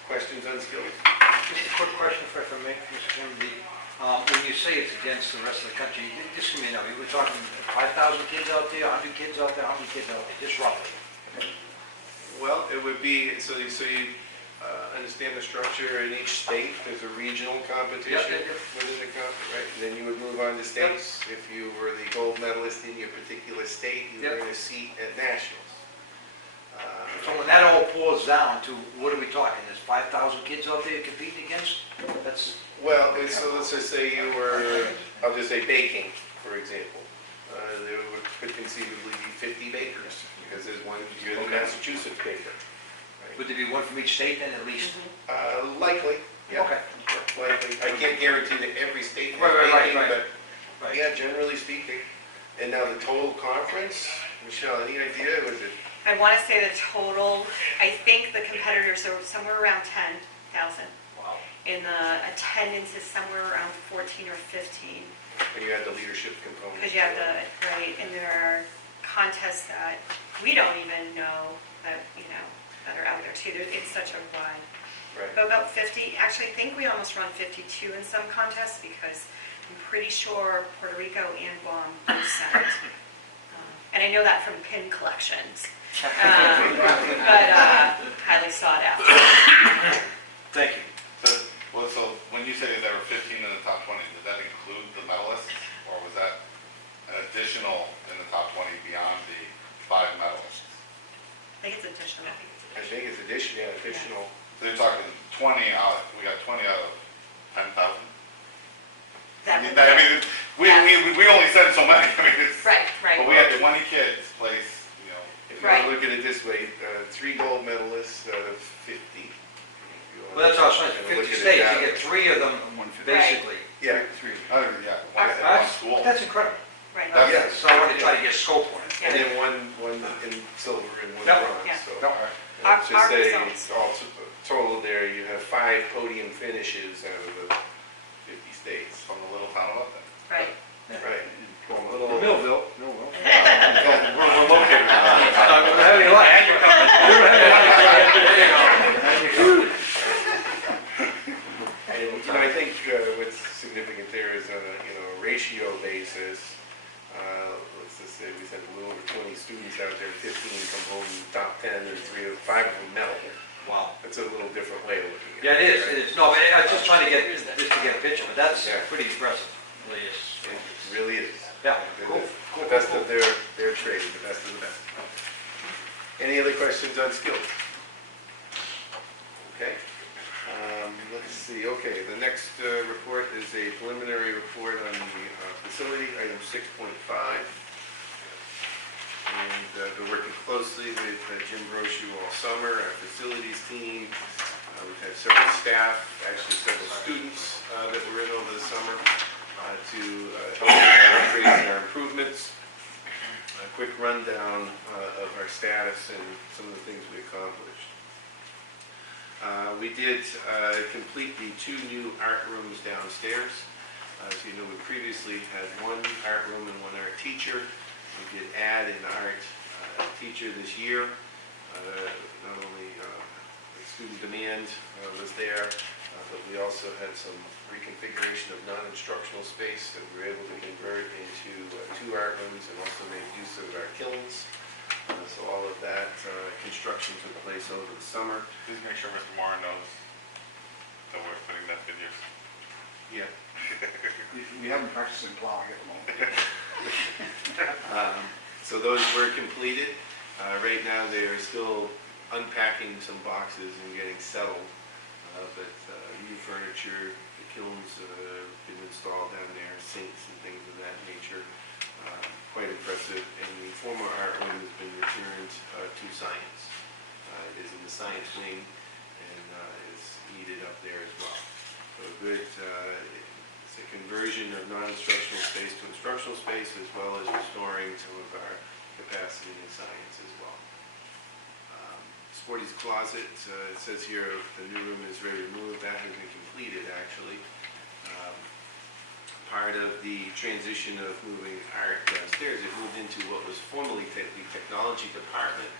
Questions on skills? Just a quick question if I may, Mr. Chairman. When you say it's against the rest of the country, just give me a number. We're talking 5,000 kids out there, 100 kids out there, how many kids out there, just roughly? Well, it would be, so you understand the structure in each state. There's a regional competition within the company, right? And then you would move on to states. If you were the gold medalist in your particular state, you earn a seat at nationals. So when that all pours down to, what are we talking? There's 5,000 kids out there competing against? That's... Well, so let's just say you were, I'll just say baking, for example. There could conceivably be 50 bakers, because there's one, you're the Massachusetts baker. Would there be one from each state then at least? Likely, yeah. Okay. Likely. I can't guarantee that every state has Right. baking, but yeah, generally speaking. And now the total conference, Michelle, any idea? Was it? I want to say the total, I think the competitors are somewhere around 10,000. Wow. And the attendance is somewhere around 14 or 15. And you had the leadership component. Because you have the, right, and there are contests that we don't even know that, that are out there too. It's such a wide, Right. but about 50, actually I think we almost run 52 in some contests because I'm pretty sure Puerto Rico and Guam both sent. And I know that from pin collections, but highly sought after. Thank you. So when you say there were 15 in the top 20, did that include the medalists? Or was that an additional in the top 20 beyond the 5 medalists? I think it's additional. I think it's additional. So you're talking 20 out, we got 20 out of 10,000? That would I mean, we only send so many, I mean, it's. Right, right. But we had 20 kids place, If you want to look at it this way, 3 gold medalists out of 50. Well, that's what I was saying, 50 states, you get 3 of them, basically. Yeah. Three. Yeah, one school. That's incredible. Right. Yes. So I want to try to get scope on it. And then one in silver and one Yep. bronze, Yeah. so. Alright. Let's just Our say, results. all total there, you have 5 podium finishes out of the 50 states. From the little town of Upton. Right. Right. Millville. No, well. We're located How do you like? And, I think what's significant there is on a ratio basis, let's just say we sent a little over 20 students out there, 15 come home top 10, and 5 of them medal. Wow. That's a little different way of looking at it. Yeah, it is. No, but I was just trying to get, just to get a picture, but that's Yeah. pretty impressive. It really is. It really is. Yeah, It cool, is. cool, The best cool. of their trade, the best of the best. Any other questions on skills? Okay. Let's see, okay, the next report is a preliminary report on the facility, item 6.5. And been working closely with Jim Brochu all summer, our facilities team. We've had several staff, actually several students that were in over the summer to help with our upgrades and our improvements. A quick rundown of our status and some of the things we accomplished. We did complete the 2 new art rooms downstairs. As you know, we previously had 1 art room and 1 art teacher. We did add an art teacher this year. Not only the student demand was there, but we also had some reconfiguration of non-instructional space that we were able to convert into 2 art rooms and also make use of our kilns. So all of that construction took place over the summer. Please make sure Mr. Moore knows that we're putting that figure. Yeah. We haven't practiced in plowing at the moment. So those were completed. Right now, they are still unpacking some boxes and getting settled. But new furniture, the kilns have been installed down there, sinks and things of that nature. Quite impressive. And the former art room has been returned to science. It is in the science wing and is needed up there as well. So a good, it's a conversion of non-instructional space to instructional space, as well as restoring some of our capacity in science as well. Sporty's closet, it says here the new room is ready to move. That has been completed, actually. Part of the transition of moving art downstairs, it moved into what was formerly the technology department.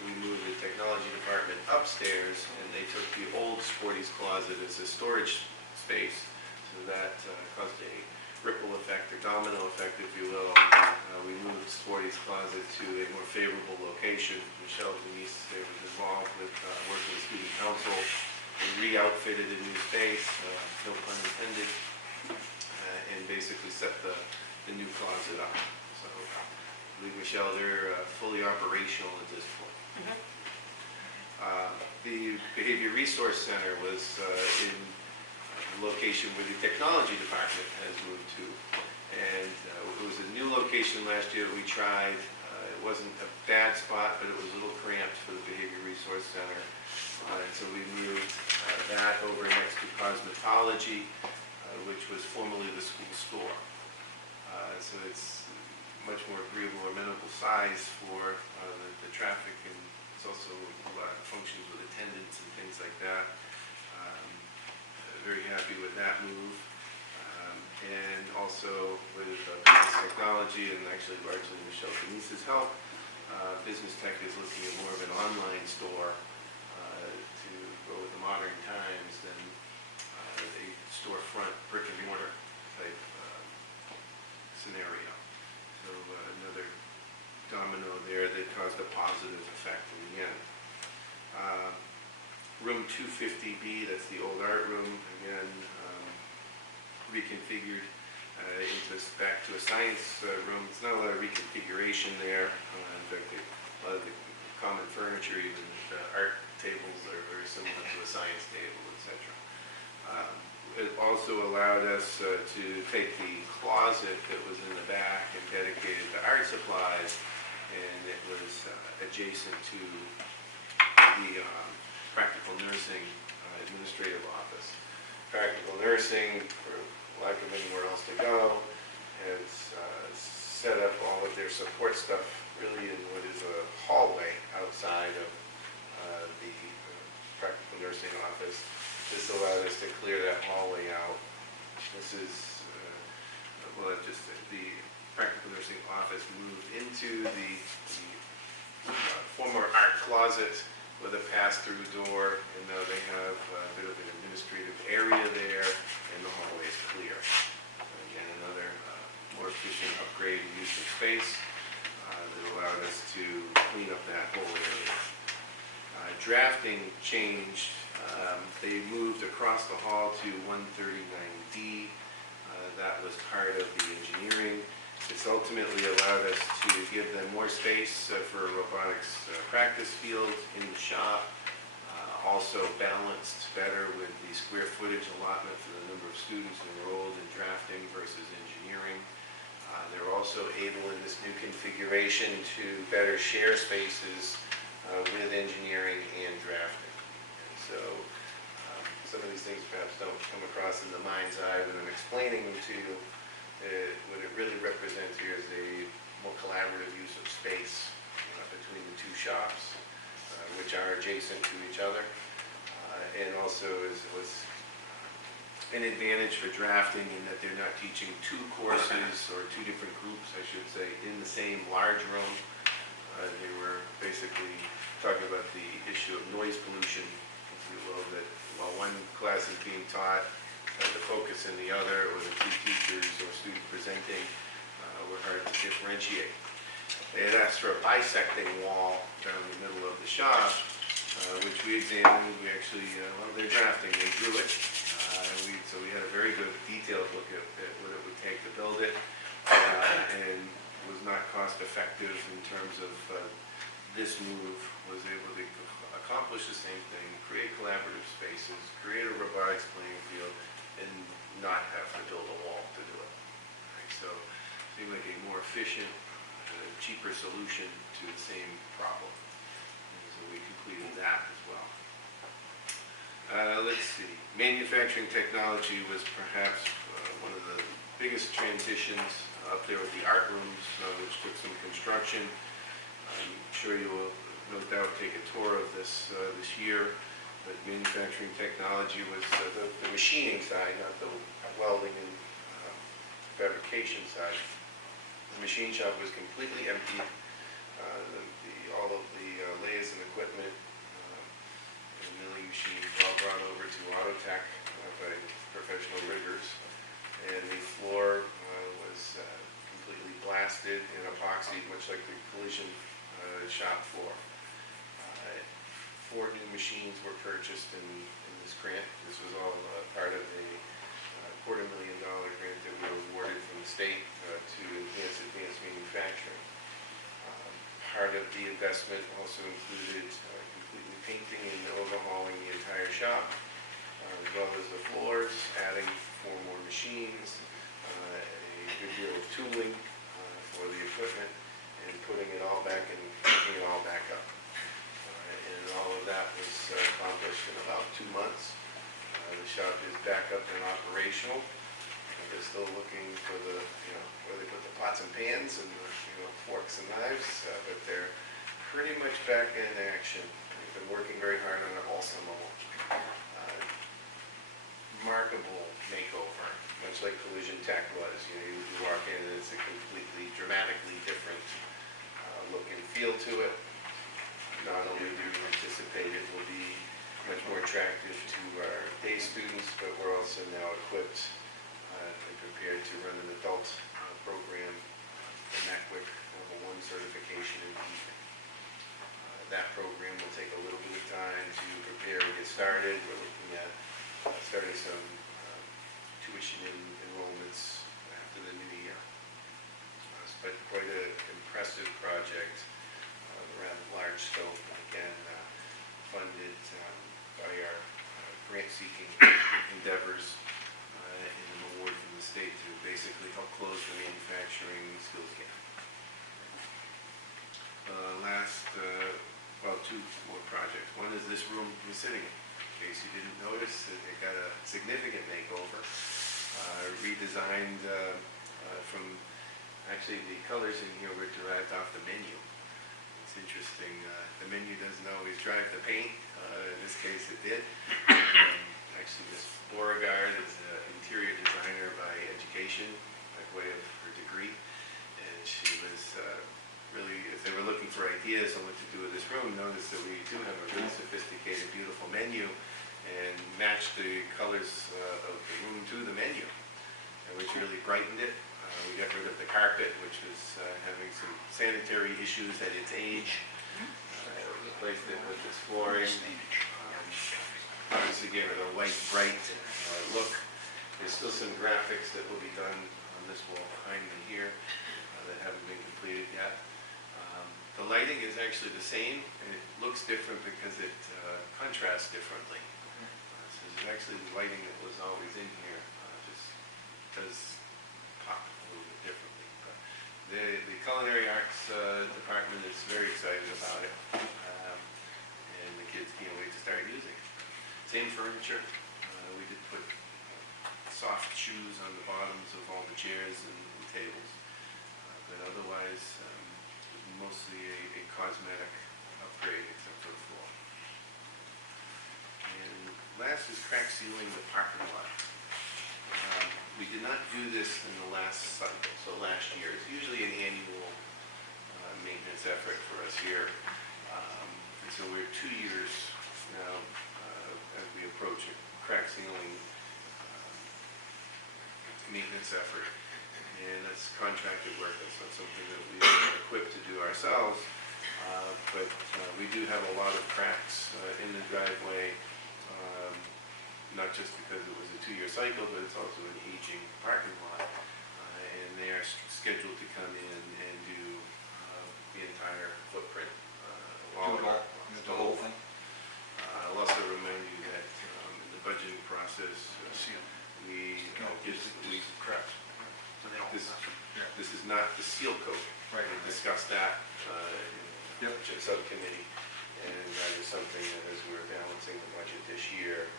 We moved the technology department upstairs, and they took the old Sporty's closet as a storage space. So that caused a ripple effect, or domino effect, if you will. We moved Sporty's closet to a more favorable location. Michelle Denise there was involved with working with student council. We re-outfitted a new space, no pun intended, and basically set the new closet up. So I believe, Michelle, they're fully operational at this point. The Behavior Resource Center was in the location where the technology department has moved to. And it was a new location last year that we tried. It wasn't a bad spot, but it was a little cramped for the Behavior Resource Center. And so we moved that over next to cosmetology, which was formerly the school store. So it's much more agreeable or amenable size for the traffic, and it's also a lot of functions with attendance and things like that. Very happy with that move. And also with business technology, and actually largely Michelle Denise's help, Business Tech is looking at more of an online store to go with the modern times than a storefront brick and mortar type scenario. So another domino there that caused a positive effect in the end. Room 250B, that's the old art room, again reconfigured back to a science room. It's not a lot of reconfiguration there. In fact, a lot of the common furniture, even the art tables, are very similar to a science table, etc. It also allowed us to take the closet that was in the back and dedicated to art supplies, and it was adjacent to the practical nursing administrative office. Practical nursing, for lack of anywhere else to go, has set up all of their support stuff really in what is a hallway outside of the practical nursing office. This allowed us to clear that hallway out. This is, the practical nursing office moved into the former art closet with a pass-through door, and now they have a bit of an administrative area there, and the hallway is clear. Again, another more efficient upgrade and use of space that allowed us to clean up that whole area. Drafting changed. They moved across the hall to 139D. That was part of the engineering. It's ultimately allowed us to give them more space for a robotics practice field in the shop. Also balanced better with the square footage allotment for the number of students enrolled in drafting versus engineering. They're also able in this new configuration to better share spaces with engineering and drafting. And so some of these things perhaps don't come across in the mind's eye when I'm explaining them to you. What it really represents here is a more collaborative use of space between the two shops, which are adjacent to each other, and also was an advantage for drafting in that they're not teaching two courses or two different groups, I should say, in the same large room. They were basically talking about the issue of noise pollution, if you will, that while one class is being taught, the focus in the other, or the two teachers or student presenting, were hard to differentiate. They had asked for a bisecting wall down the middle of the shop, which we examined. We actually, well, they're drafting, they drew it. So we had a very good detailed look at what it would take to build it, and was not cost effective in terms of this move, was able to accomplish the same thing, create collaborative spaces, create a robotics playing field, and not have to build a wall to do it. Right? So it seemed like a more efficient, cheaper solution to the same problem. And so we completed that as well. Let's see. Manufacturing technology was perhaps one of the biggest transitions up there with the art rooms, which took some construction. I'm sure you will no doubt take a tour of this this year. But manufacturing technology was the machining side, not the welding and fabrication side. The machine shop was completely empty. All of the lathes and equipment and milling machines were all brought over to Autotech by professional riggers. And the floor was completely blasted and epoxied, much like the collision shop floor. 4 new machines were purchased in this grant. This was all part of a $250,000 grant that we were awarded from the state to enhance advanced manufacturing. Part of the investment also included completely painting and overhauling the entire shop, as well as the floors, adding 4 more machines, a good deal of tooling for the equipment, and putting it all back and picking it all back up. And all of that was accomplished in about 2 months. The shop is back up and operational. They're still looking for the, where they put the pots and pans and the, forks and knives, but they're pretty much back in action. They've been working very hard on it all summer long. remarkable makeover, much like Collision Tech was. You walk in and it's a completely, dramatically different look and feel to it. Not only do we anticipate it will be much more attractive to our day students, but we're also now equipped and prepared to run an adult program at MACWIC Level 1 certification in the evening. That program will take a little bit of time to prepare and get started. We're looking at starting some tuition enrollments after the new year. But quite an impressive project, rather large scope, again, funded by our grant-seeking endeavors and an award from the state to basically help close the manufacturing skills gap. Well, two more projects. One is this room we're sitting in. In case you didn't notice, it got a significant makeover, redesigned from, actually the colors in here were derived off the menu. It's interesting, the menu doesn't always drive the paint. In this case it did. Actually, Ms. Beauregard is an interior designer by education, by way of her degree, and she was really, if they were looking for ideas on what to do with this room, notice that we do have a really sophisticated, beautiful menu, and matched the colors of the room to the menu, and which really brightened it. We got rid of the carpet, which was having some sanitary issues at its age. Replaced it with this flooring. Obviously gave it a white, bright look. There's still some graphics that will be done on this wall behind me here that haven't been completed yet. The lighting is actually the same, and it looks different because it contrasts differently. So there's actually the lighting that was always in here, just does pop a little bit differently. But the culinary arts department is very excited about it, and the kids can't wait to start using it. Same furniture. We did put soft shoes on the bottoms of all the chairs and tables, but otherwise mostly a cosmetic upgrade except for the floor. And last is crack sealing the parking lot. We did not do this in the last cycle, so last year. It's usually an annual maintenance effort for us here. And so we're 2 years now as we approach a crack sealing maintenance effort. And that's contracted work. That's not something that we are equipped to do ourselves. But we do have a lot of cracks in the driveway, not just because it was a 2-year cycle, but it's also an aging parking lot. And they are scheduled to come in and do the entire footprint. The whole thing? I'll also remind you that in the budgeting process, we Correct. this is not the seal coat. Right. We discussed that in Yep. the subcommittee, and that is something that as we were balancing the budget this year,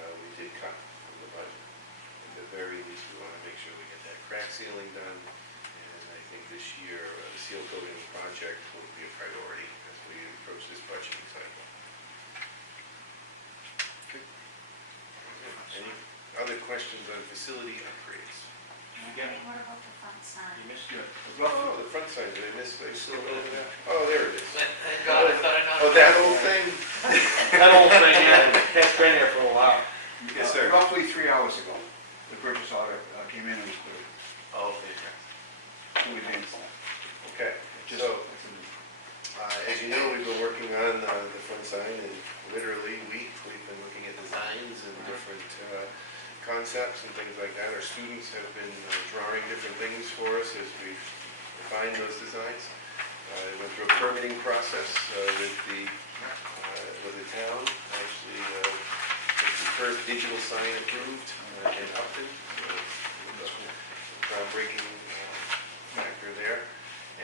we did cut from the budget. At the very least, we want to make sure we get that crack sealing done, and I think this year the seal coating project will be a priority as we approach this budgeting cycle. Any other questions on facility upgrades? Okay, what about the front sign? You missed it. Oh, the front side, did I miss? I still over there? Oh, there it is. Thank God, I thought I got Oh, that old thing? That whole thing, yeah, that's been there for a while. Yes, sir. Roughly 3 hours ago, the purchase order came in and was cleared. Oh, fantastic. We advanced that. Okay, Just- so, as you know, we've been working on the front sign, and literally we've been looking at designs and different concepts and things like that. Our students have been drawing different things for us as we refine those designs. We went through a permitting process with the town, actually, with the first digital sign approved in Upton. Groundbreaking factor there.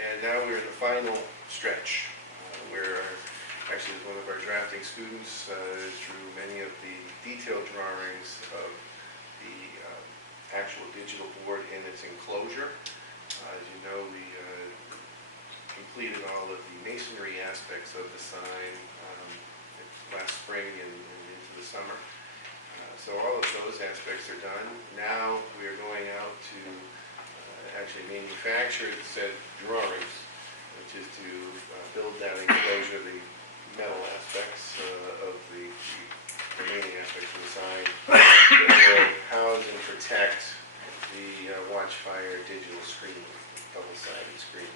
And now we're in the final stretch where actually one of our drafting students drew many of the detailed drawings of the actual digital board and its enclosure. As you know, we completed all of the masonry aspects of the sign last spring and into the summer. So all of those aspects are done. Now we are going out to actually manufacture said drawings, which is to build that enclosure, the metal aspects of the remaining aspects of the sign that will house and protect the Watchfire digital screen, double-sided screen.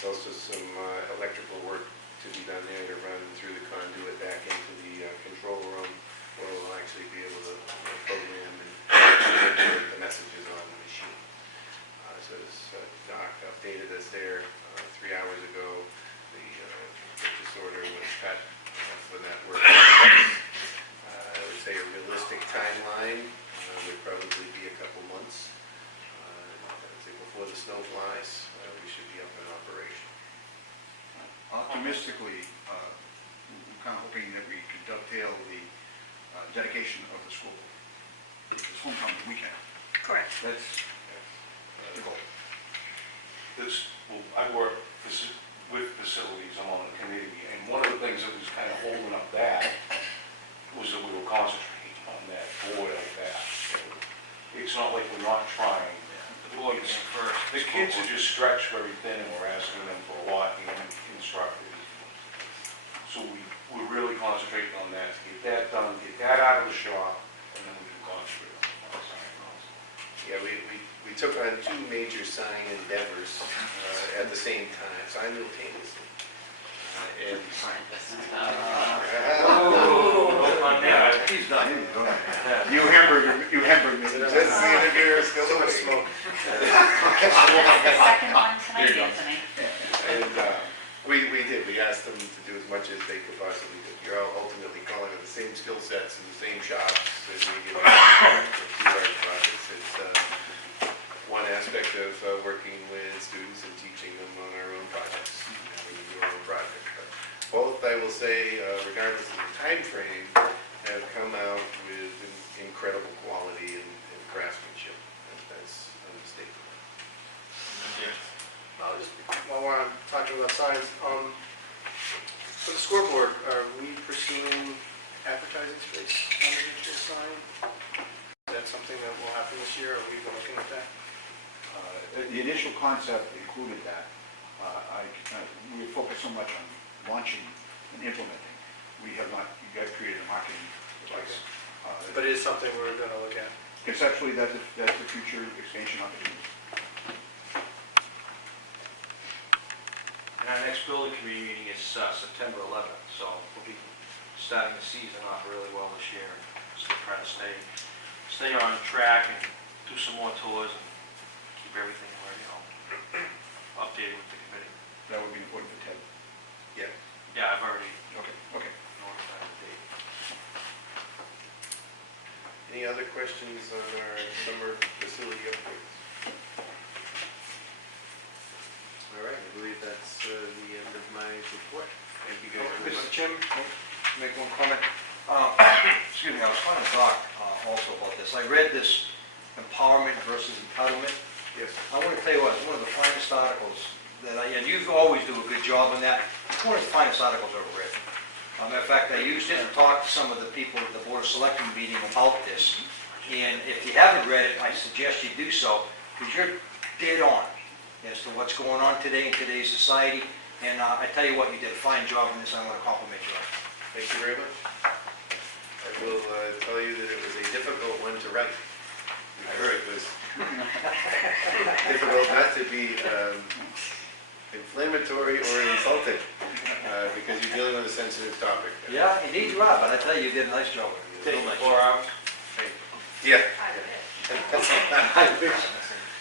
There's also some electrical work to be done there to run through the conduit back into the control room, where we'll actually be able to program and manipulate the messages on the machine. So as Doc updated us there 3 hours ago, the purchase order was cut for that work. I would say a realistic timeline would probably be a couple months. I would say before the snow flies, we should be up in operation. Optimistically, we're kind of hoping that we can dovetail the dedication of the school. It's homecoming weekend. Correct. That's the goal. Well, I work with facilities, I'm on a committee, and one of the things that was kind of holding up that was that we were concentrating on that board like that. So it's not like we're not trying. The board came first. The kids are just stretched very thin, and we're asking them for a lot, and instructors. So we're really concentrating on that, to get that done, get that out of the shop, and then we can concentrate on the sign also. Yeah, we took on 2 major sign endeavors at the same time, simultaneously. And He's done. You hamburger me. just the interviewer is still away. Smoke. Second one tonight, There you go. Anthony. And we did. We asked them to do as much as they could possibly do. You're all ultimately calling it the same skill sets in the same shops, and we give you 2 large projects. It's one aspect of working with students and teaching them on our own projects, when you do our own project. But both, I will say, regardless of the time frame, have come out with incredible quality and craftsmanship. That's unmistakable. Just while we're talking about signs, for the scoreboard, are we pursuing advertising space on the digital sign? Is that something that will happen this year? Are we looking at that? The initial concept included that. We focus so much on launching and implementing. We have not yet created a marketing device. But it is something we're going to look at. Conceptually, that's the future expansion opportunity. And our next building committee meeting is September 11th, so we'll be starting the season off really well this year, and still trying to stay on track and do some more tours and keep everything, updated with the committee. That would be important for Ted. Yeah. Yeah, I've already Okay. notified the date. Any other questions on our summer facility updates? All right, I believe that's the end of my report. Thank you guys very Mr. much. Chairman, make one comment. Excuse me, I was talking to Doc also about this. I read this empowerment versus entitlement. Yes. I want to tell you what, it's one of the finest articles that and you always do a good job on that. It's one of the finest articles I've ever read. Matter of fact, I used it to talk to some of the people at the Board of Selectmen meeting about this. And if you haven't read it, I suggest you do so, because you're dead on as to what's going on today in today's society. And I tell you what, you did a fine job in this, and I want to compliment you on it. Thank you very much. I will tell you that it was a difficult one to write. I heard it was difficult not to be inflammatory or insulting, because you're dealing with a sensitive topic. Yeah, indeed you are, but I tell you, you did a nice job. Did it 4 hours? Yeah.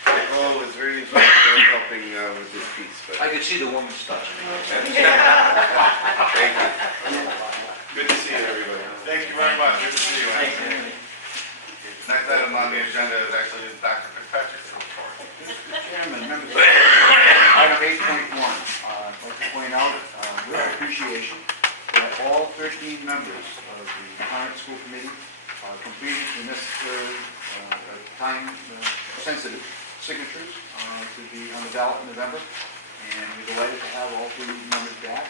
Nicole was very interested in helping with this piece, but I could see the woman's touch. thank you. Good to see you, everybody. Thank you very much. Good to see you. Thank you. Next item on the agenda is actually Dr. Fitzpatrick's report. Mr. Chairman, members, item 8.1, I'd like to point out with appreciation that all 13 members of the current school committee completed the necessary time-sensitive signatures to be on the ballot in November, and we're delighted to have all 3 members back.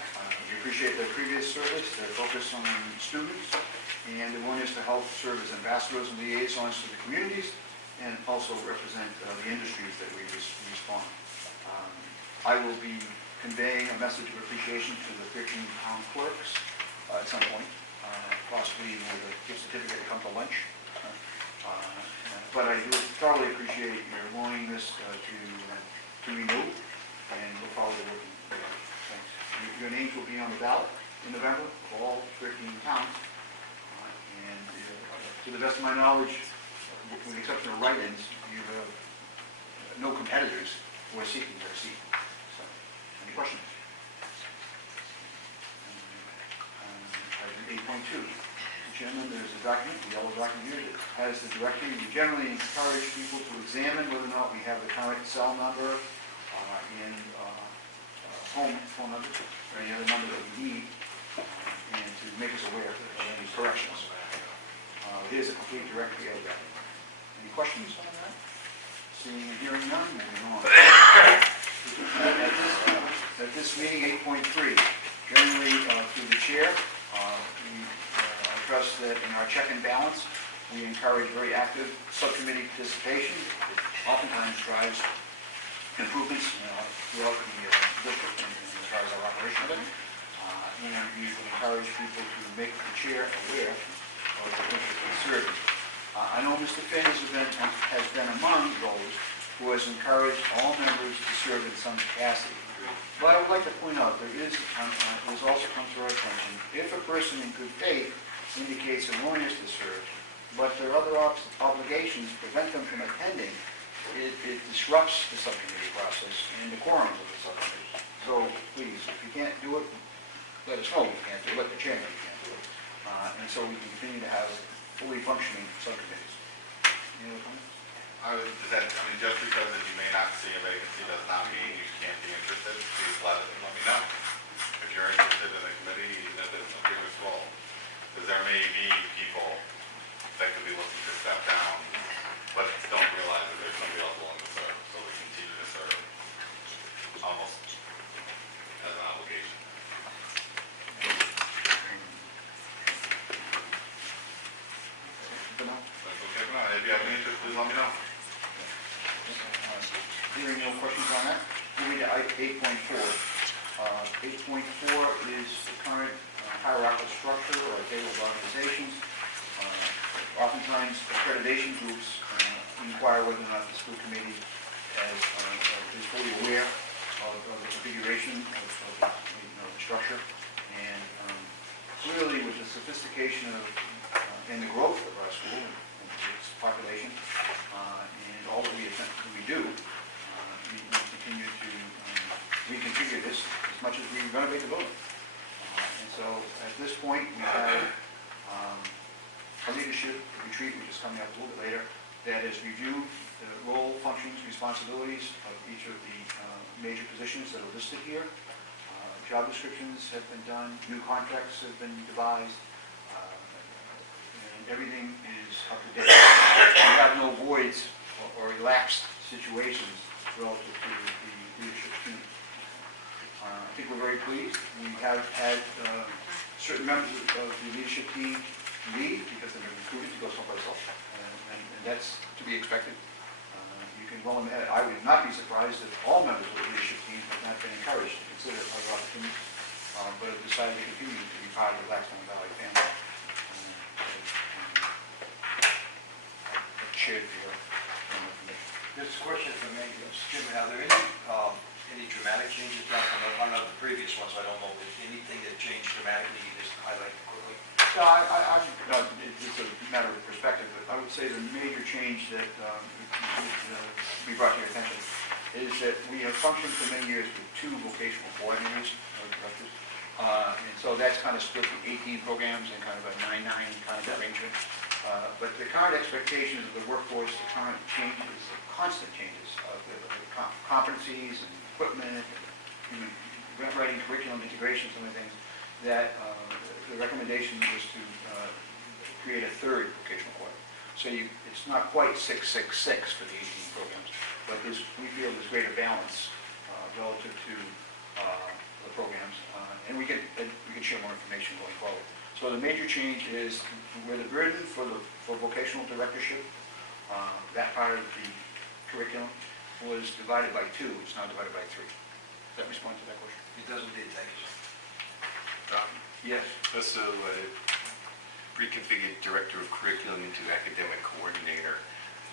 We appreciate their previous service, their focus on students, and the willingness to help serve as ambassadors and liaisons to the communities, and also represent the industries that we respond. I will be conveying a message of appreciation to the 13 town clerks at some point, possibly with a gift certificate to come to lunch. But I do thoroughly appreciate your willingness to renew, and look forward to working with you. Thanks. Your names will be on the ballot in November for all 13 towns. And to the best of my knowledge, with the exception of write-ins, you have no competitors who are seeking their seat. So, any questions? Item 8.2. Chairman, there's a document, the yellow document here, that has the directory. We generally encourage people to examine whether or not we have the current cell number and home phone number, or any other number that we need, and to make us aware of any corrections. Here's a complete directory of that. Any questions on that? Seeing and hearing none, moving on. At this meeting, 8.3, generally through the chair, we trust that in our check and balance, we encourage very active subcommittee participation. It oftentimes drives improvements throughout the district and as far as our operation of it. And we encourage people to make the chair aware of the district and serving. I know Mr. Finn has been among those who has encouraged all members to serve in some capacity. But I would like to point out, there is also come to our attention, if a person in good faith indicates a willingness to serve, but their other obligations prevent them from attending, it disrupts the subcommittee process and the quorums of the subcommittee. So please, if you can't do it, let us know you can't do it, let the chairman you can't do it. And so we can continue to have fully functioning subcommittees. Any other comments? I would just add, just because you may not see a vacancy does not mean you can't be interested. Please let me know. If you're interested in a committee, even if it's a bigger role. Because there may be people that could be looking to step down, but don't realize that there's somebody else willing to serve. So we continue to serve almost as an obligation. That's okay, but if you have any interest, please let me know. Hearing no questions on that, moving to 8.4. 8.4 is the current hierarchical structure or table of organizations. Oftentimes, accreditation groups inquire whether or not the school committee is fully aware of the configuration of the structure. And clearly, with the sophistication of and the growth of our school and its population, and all that we do, we continue to reconfigure this as much as we renovate the building. And so at this point, we have a leadership retreat, which is coming up a little bit later, that has reviewed the role, functions, responsibilities of each of the major positions that are listed here. Job descriptions have been done, new contracts have been devised, and everything is up to date. We have no voids or elapsed situations relative to the leadership team. I think we're very pleased. We have had certain members of the leadership team leave because they've been recruited to go someplace else, and that's to be expected. You can well imagine, I would not be surprised if all members of the leadership team have not been encouraged to consider other opportunities, but have decided to continue to be part of the Blackstone Valley family. I've shared the information. This question for me, Mr. Chairman, are there any dramatic changes done on the previous ones? I don't know, if anything that changed dramatically, you just highlight quickly. No, it's a matter of perspective, but I would say the major change that we brought to your attention is that we have functioned for many years with 2 vocational coordinators or directors. And so that's kind of split the 18 programs in kind of a 9-9 kind of arrangement. But the current expectations of the workforce, the current changes, constant changes of the competencies and equipment and writing curriculum integration, some of the things, that the recommendation was to create a 3rd vocational coordinator. So it's not quite 666 for the 18 programs, but we feel there's greater balance relative to the programs, and we can share more information going forward. So So the major change is where the burden for vocational directorship, that part of the curriculum was divided by 2, it's now divided by 3. Does that respond to that question? It does indeed, thank you. Yes. Also, reconfigured Director of Curriculum into Academic Coordinator,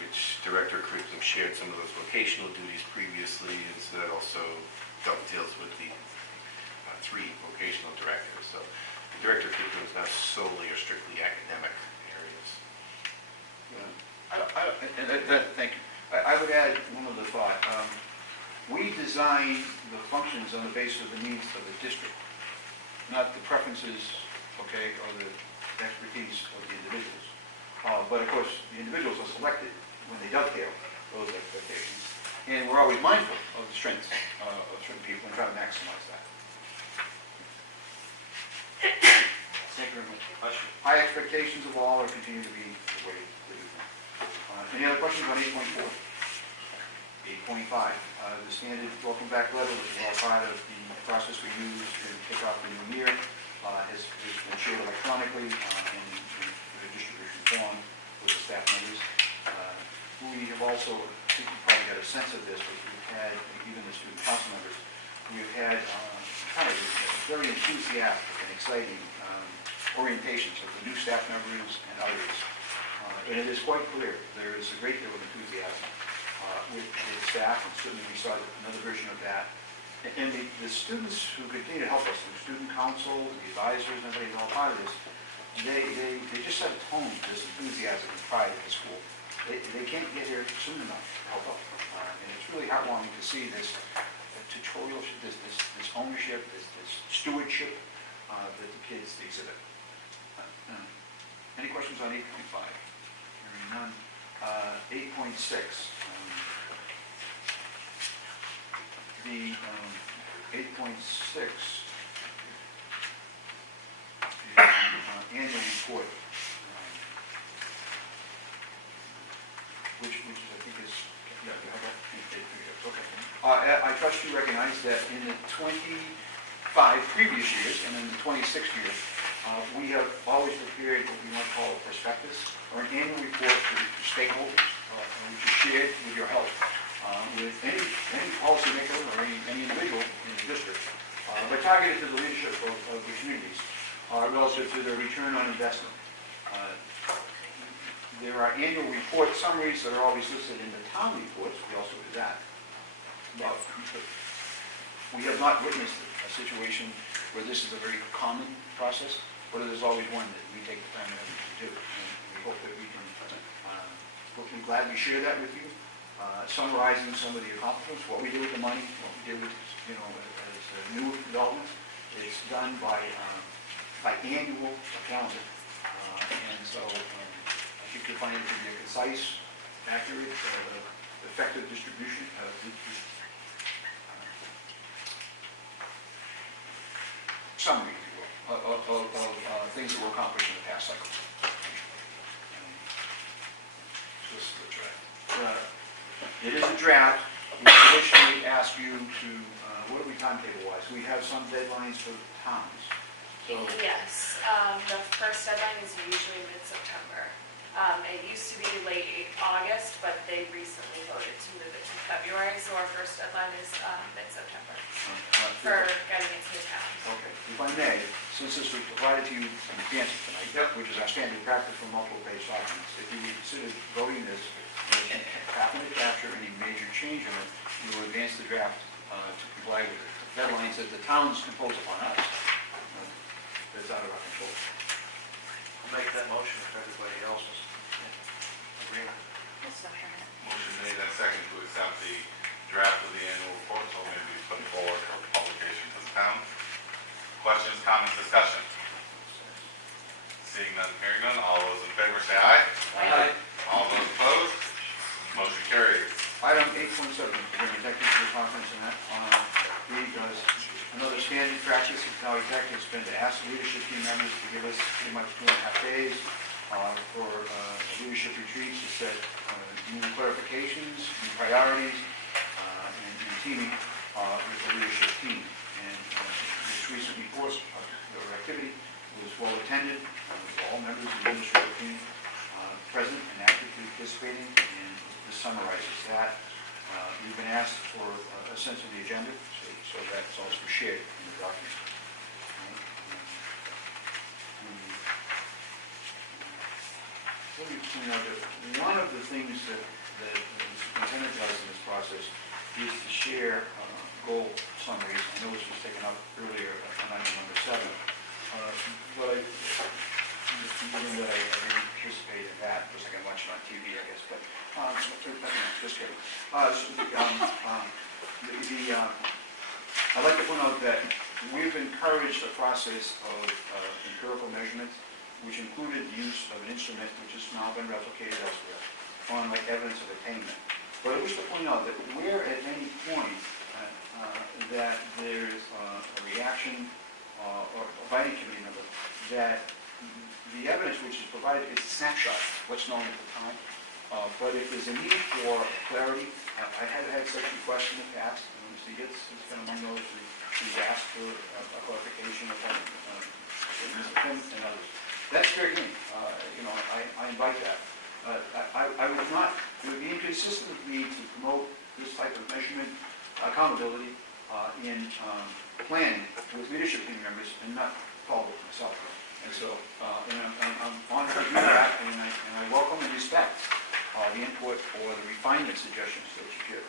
which Director of Curriculum shared some of those vocational duties previously, and so that also dovetails with the 3 vocational directors. So the Director of Curriculum is now solely or strictly academic areas. Thank you. I would add one other thought. We design the functions on the basis of the needs of the district, not the preferences, okay, or the expertise of the individuals. But of course, the individuals are selected when they dovetail those expectations. And we're always mindful of the strengths of certain people and try to maximize that. Thank you very much. High expectations of all are continue to be the way we do things. Any other questions on 8.4? 8.5, the standard welcome back letter, which is all part of the process we use to kick off the new year, has been shared electronically in the distribution form with the staff members. We have also, I think you probably got a sense of this, but we've had, even the student council members, we've had kind of very enthusiastic and exciting orientations of the new staff members and others. And it is quite clear there is a great deal of enthusiasm with the staff, and certainly we saw another version of that. And the students who continue to help us, the student council, the advisors, and everybody who's all part of this, they just set a tone to this enthusiasm and pride at the school. They can't get here soon enough to help out. And it's really heartwarming to see this tutorialship, this ownership, this stewardship that the kids exhibit. Any questions on 8.5? Hearing none. 8.6. The 8.6 is annual report, which I think is, yeah, you have that? Okay. I trust you recognize that in the 25 previous years and in the 26th year, we have always prepared what we want to call a prospectus or an annual report to stakeholders, which is shared with your help with any policymaker or any individual in the district, but targeted to the leadership of the communities relative to their return on investment. There are annual report summaries that are always listed in the town reports. We also do that. But we have not witnessed a situation where this is a very common process, but it is always one that we take the time and effort to do. And we hope that we can, we'll gladly share that with you, summarizing some of the accomplishments, what we do with the money, what we do with, as new developments. It's done by annual calendar. And so I think you'll find it to be a concise, accurate, effective distribution summary, if you will, of things that were accomplished in the past cycle. It is a draft. We traditionally ask you to, what are we timetable-wise? We have some deadlines for towns. So Yes, the first deadline is usually mid-September. It used to be late August, but they recently voted to move it to February, so our first deadline is mid-September for getting it to the towns. Okay, if I may, since this was provided to you in advance tonight, which is our standard practice for multiple page documents, if you would consider voting this, and happen to capture any major change in it, you will advance the draft to comply with the deadlines that the towns impose upon us. That's out of our control. I'll make that motion if everybody else is in agreement. Motion made and second to accept the draft of the annual report, so may be put forward for publication to the town. Questions, comments, discussion? Seeing none, hearing none, all those in favor say aye. Aye. All those opposed? Motion carries. Item 8.7, Mr. Chairman, thank you for your confidence in that. Another standard practice of Valley Tech has been to ask leadership team members to give us pretty much 2.5 days for leadership retreats to set new clarifications, new priorities, and teaming with the leadership team. And this recent report of your activity was well attended, all members of the administrative team present and actively participating, and this summarizes that. You've been asked for a sense of the agenda, so that's also shared in the document. Let me point out that one of the things that the superintendent does in this process is to share goal summaries. I know this was taken up earlier on item number 7, but even that I didn't participate in that because I can watch it on TV, I guess. But just kidding. I'd like to point out that we've encouraged a process of empirical measurement, which included the use of an instrument which has now been replicated elsewhere on like evidence of attainment. But I wish to point out that where at any point that there's a reaction or by any committee member that the evidence which is provided is a snapshot, what's known at the time. But if there's a need for clarity, I have had such requests in the past, and Mr. Yates has been among those who's asked for a clarification of Mr. Kim and others. That's fair game. I invite that. I would not, it would be inconsistent with me to promote this type of measurement, accountability in planning with leadership team members and not follow it myself. And so, I'm honored to do that, and I welcome and respect the input or the refinement suggestions that you give.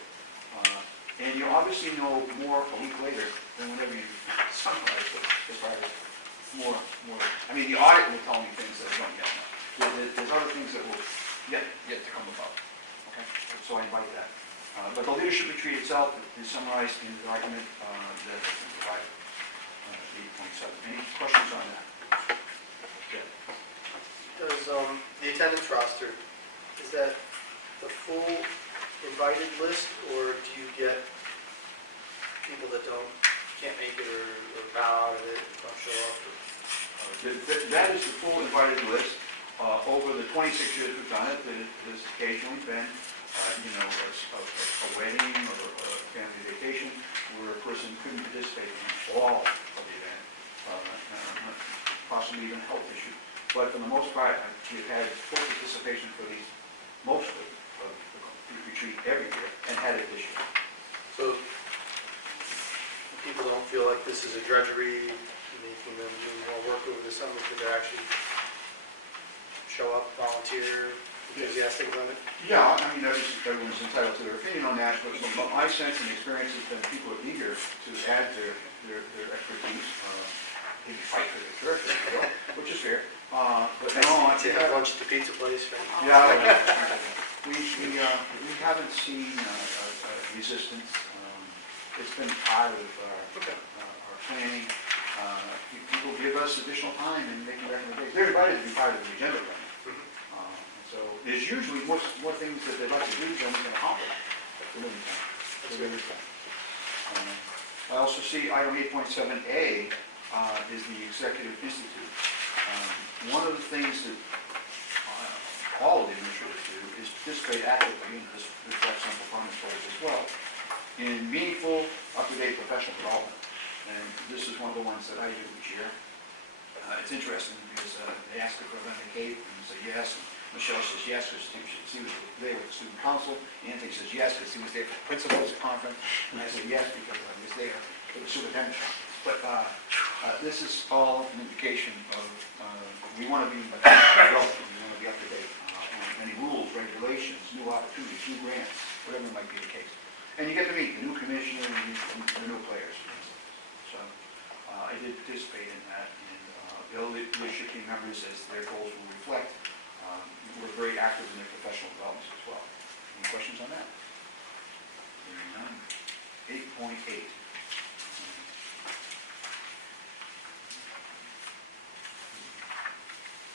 And you obviously know more a week later than whenever you summarize it, as far as more. I mean, the audit will tell me things that I don't yet know. There's other things that will yet to come about. Okay, so I invite that. But the leadership retreat itself is summarized in the document that has been provided. 8.7. Any questions on that? Okay. Does the attendance roster, is that the full invited list, or do you get people that can't make it or bow out of it, don't show up? That is the full invited list. Over the 26 years we've done it, there's occasionally been, a wedding or a family vacation where a person couldn't participate in all of the event, possibly even health issue. But for the most part, we've had full participation for most of the retreat every year, and had it this year. So people don't feel like this is a drudgery, making them do more work over the summer, because they actually show up, volunteer, enthusiastic about it? Yeah, I mean, everyone's entitled to their opinion on that, but my sense and experience has been people are eager to add their expertise, maybe fight for their church, which is fair. But no, to have lunch at the pizza place, right? Yeah, we haven't seen resistance. It's been part of our planning. People give us additional time in making recommendations. They're invited to be part of the agenda planning. So there's usually more things that they'd like to do than we can accomplish. I also see item 8.7A is the Executive Institute. One of the things that all of the administrators do is participate actively, and this reflects on performance goals as well, in meaningful, up-to-date professional development. And this is one of the ones that I do each year. It's interesting because they ask if we're going to Cape, and we say yes, and Michelle says yes because she was there with the student council. Anthony says yes because he was there for the principals conference, and I say yes because I was there for the superintendent conference. But this is all an indication of we want to be relevant, we want to be up to date on any rules, regulations, new opportunities, new grants, whatever might be the case. And you get to meet the new commissioner and the new players. So I did participate in that, and the other leadership team members, as their goals will reflect, were very active in their professional developments as well. Any questions on that? 8.8.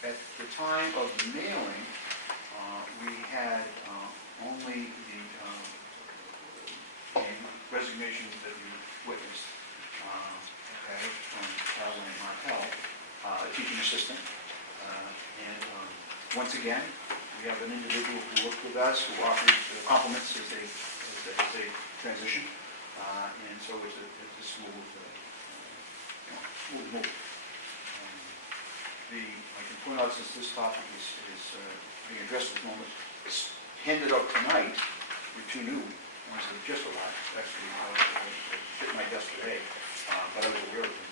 At the time of the mailing, we had only the resignation that you witnessed from Caroline Martell, a teaching assistant. And once again, we have an individual who worked with us who offers compliments as they transition. And so it's a smooth move. I can point out, since this topic is being addressed at the moment, it's handed out tonight with two new ones that just arrived, actually, hit my desk today, but I was aware of them,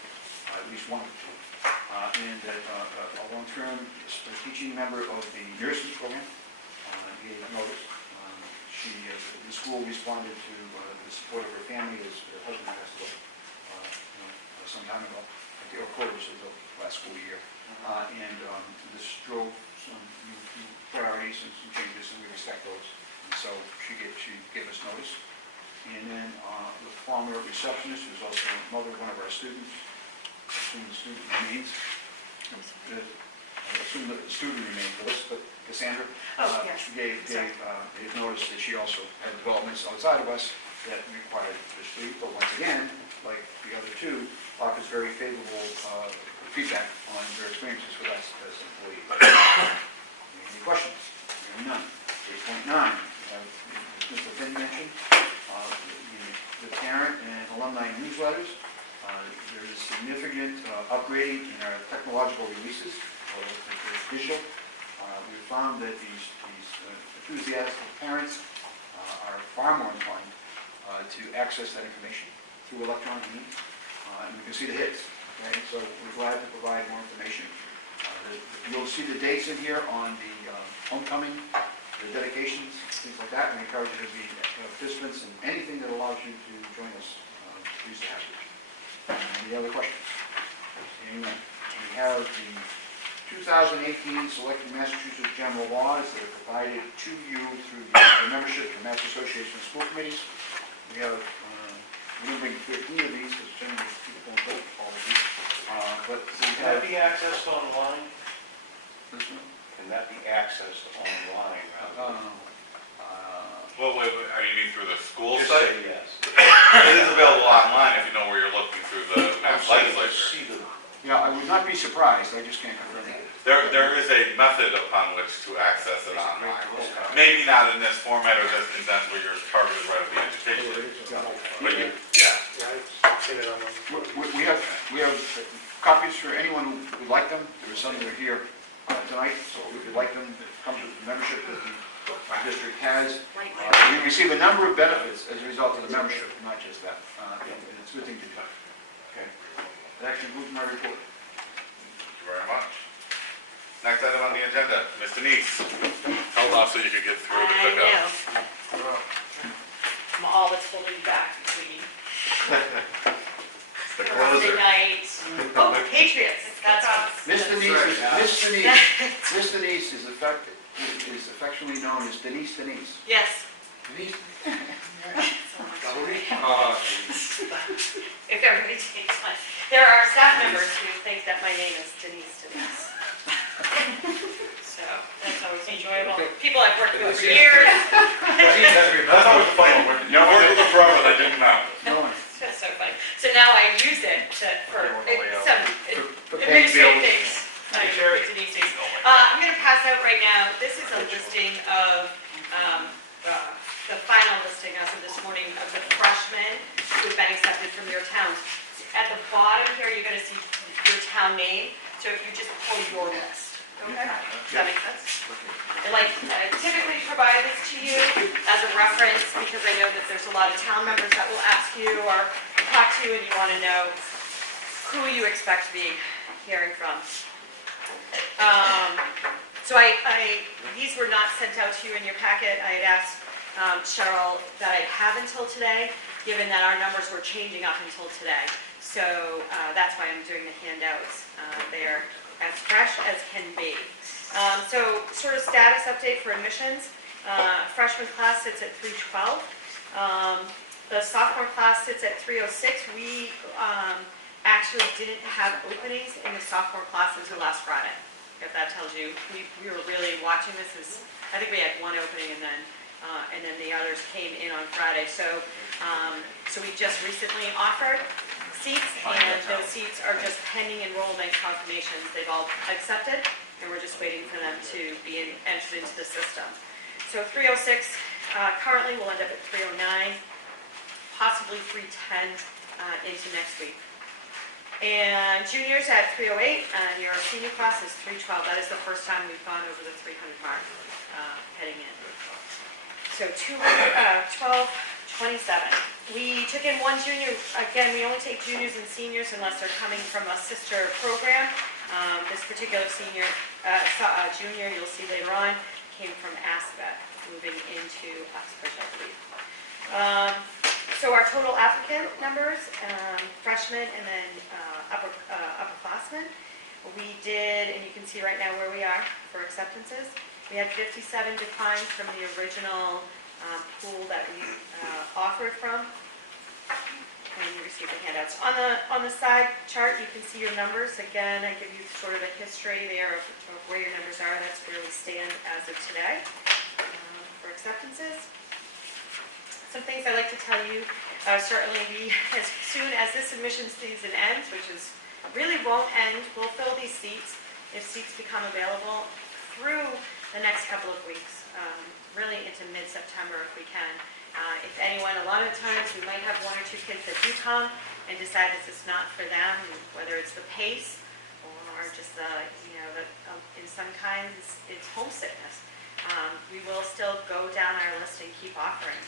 at least one of the two. And a long-term teaching member of the nursing program gave notice. The school responded to the support of her family as her husband passed away some time ago, at the quarters of the last school year. And this drove some new priorities and some changes, and we respect those. And so she gave us notice. And then the former receptionist, who's also a mother of one of our students, I assume the student remains. I assume that the student remains with us, but Cassandra, Yes. she gave notice that she also had developments outside of us that required this leave. But once again, like the other two, offers very favorable feedback on their experiences with us as employees. Any questions? Hearing none. 8.9, we have, as Mr. Finn mentioned, the parent and alumni newsletters. There is significant upgrading in our technological releases, or digital. We found that these enthusiastic parents are far more inclined to access that information through electronic means, and we can see the hits. Okay? So we're glad to provide more information. You'll see the dates in here on the homecoming, the dedications, things like that. We encourage you to be participants in anything that allows you to join us. Please have it. Any other questions? Amen. We have the 2018 Selected Massachusetts General Laws that are provided to you through the membership of the Mass Association of School Committees. We have, we're going to bring 13 of these, because generally people don't vote for all of these. But we Can have... that be accessed online? This one? Can that be accessed online? Well, wait, you mean through the school Just site? say yes. It is available online if you know where you're looking through the Mass legislature. See the Yeah, I would not be surprised, I just can't confirm it. There is a method upon which to access it online. Maybe not in this format or this condensed where you're targeted right at the education. But you, yeah. I've seen it on the... We have copies for anyone who would like them. There are some that are here tonight, so if you'd like them, it comes with the membership that the district has. We receive a number of benefits as a result of the membership, not just that. And it's a good thing to do. Okay. That concludes my report. Thank you very much. Next item on the agenda, Mr. Neese. Hold on so you can get through the I pickup. know. I'm all that's holding back between The Thursday closer. night. Oh, the Patriots. That's Mr. Neese is affectionately known as Denise. Yes. Denise? If everybody takes one. There are staff members who think that my name is Denise. So that's always enjoyable. People I've worked with for years. That's always a funny one. You worked with them forever, they didn't know. That's so funny. So now I use it for some administrative things. Denise. I'm going to pass out right now. This is a listing of the final listing as of this morning of the freshmen who have been accepted from your towns. At the bottom here, you're going to see your town name. So if you just pull your list. Okay? Does that make sense? I typically provide this to you as a reference because I know that there's a lot of town members that will ask you or talk to you and you want to know who you expect to be hearing from. So these were not sent out to you in your packet. I had asked Cheryl that I'd have until today, given that our numbers were changing up until today. So that's why I'm doing the handouts. They're as fresh as can be. So sort of status update for admissions. Freshman class sits at 312. The sophomore class sits at 306. We actually didn't have openings in the sophomore class until last Friday. If that tells you, we were really watching this as, I think we had one opening and then the others came in on Friday. So we just recently offered seats, and those seats are just pending enrollment confirmations. They've all accepted, and we're just waiting for them to be entered into the system. So 306 currently will end up at 309, possibly 310 into next week. And juniors at 308, and your senior class is 312. That is the first time we've gone over the 300 mark heading in. So 1227. We took in one junior. Again, we only take juniors and seniors unless they're coming from a sister program. This particular junior, you'll see later on, came from Aspet, moving into Uxbridge, I believe. So our total applicant numbers, freshmen and then upperclassmen, we did, and you can see right now where we are for acceptances. We had 57 declines from the original pool that we offered from. And you received the handouts. On the side chart, you can see your numbers. Again, I give you sort of a history there of where your numbers are. That's where we stand as of today for acceptances. Some things I'd like to tell you. Certainly, as soon as this admission season ends, which is really won't end, we'll fill these seats if seats become available through the next couple of weeks, really into mid-September if we can. If anyone, a lot of times we might have one or two kids that do come and decide this is not for them, whether it's the pace or just in some kinds it's homesickness. We will still go down our list and keep offering.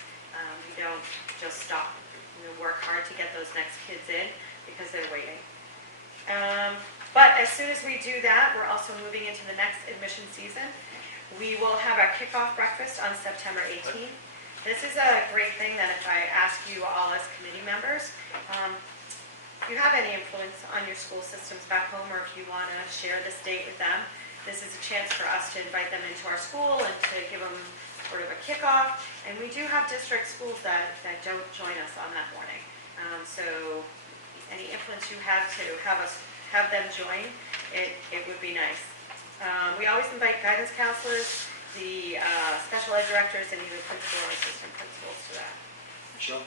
We don't just stop. We work hard to get those next kids in because they're waiting. But as soon as we do that, we're also moving into the next admission season. We will have our kickoff breakfast on September 18th. This is a great thing that if I ask you all as committee members, if you have any influence on your school systems back home or if you want to share this date with them, this is a chance for us to invite them into our school and to give them sort of a kickoff. And we do have district schools that don't join us on that morning. So any influence you have to have them join, it would be nice. We always invite guidance counselors, the special ed directors, and either principal or assistant principals to that. Michelle,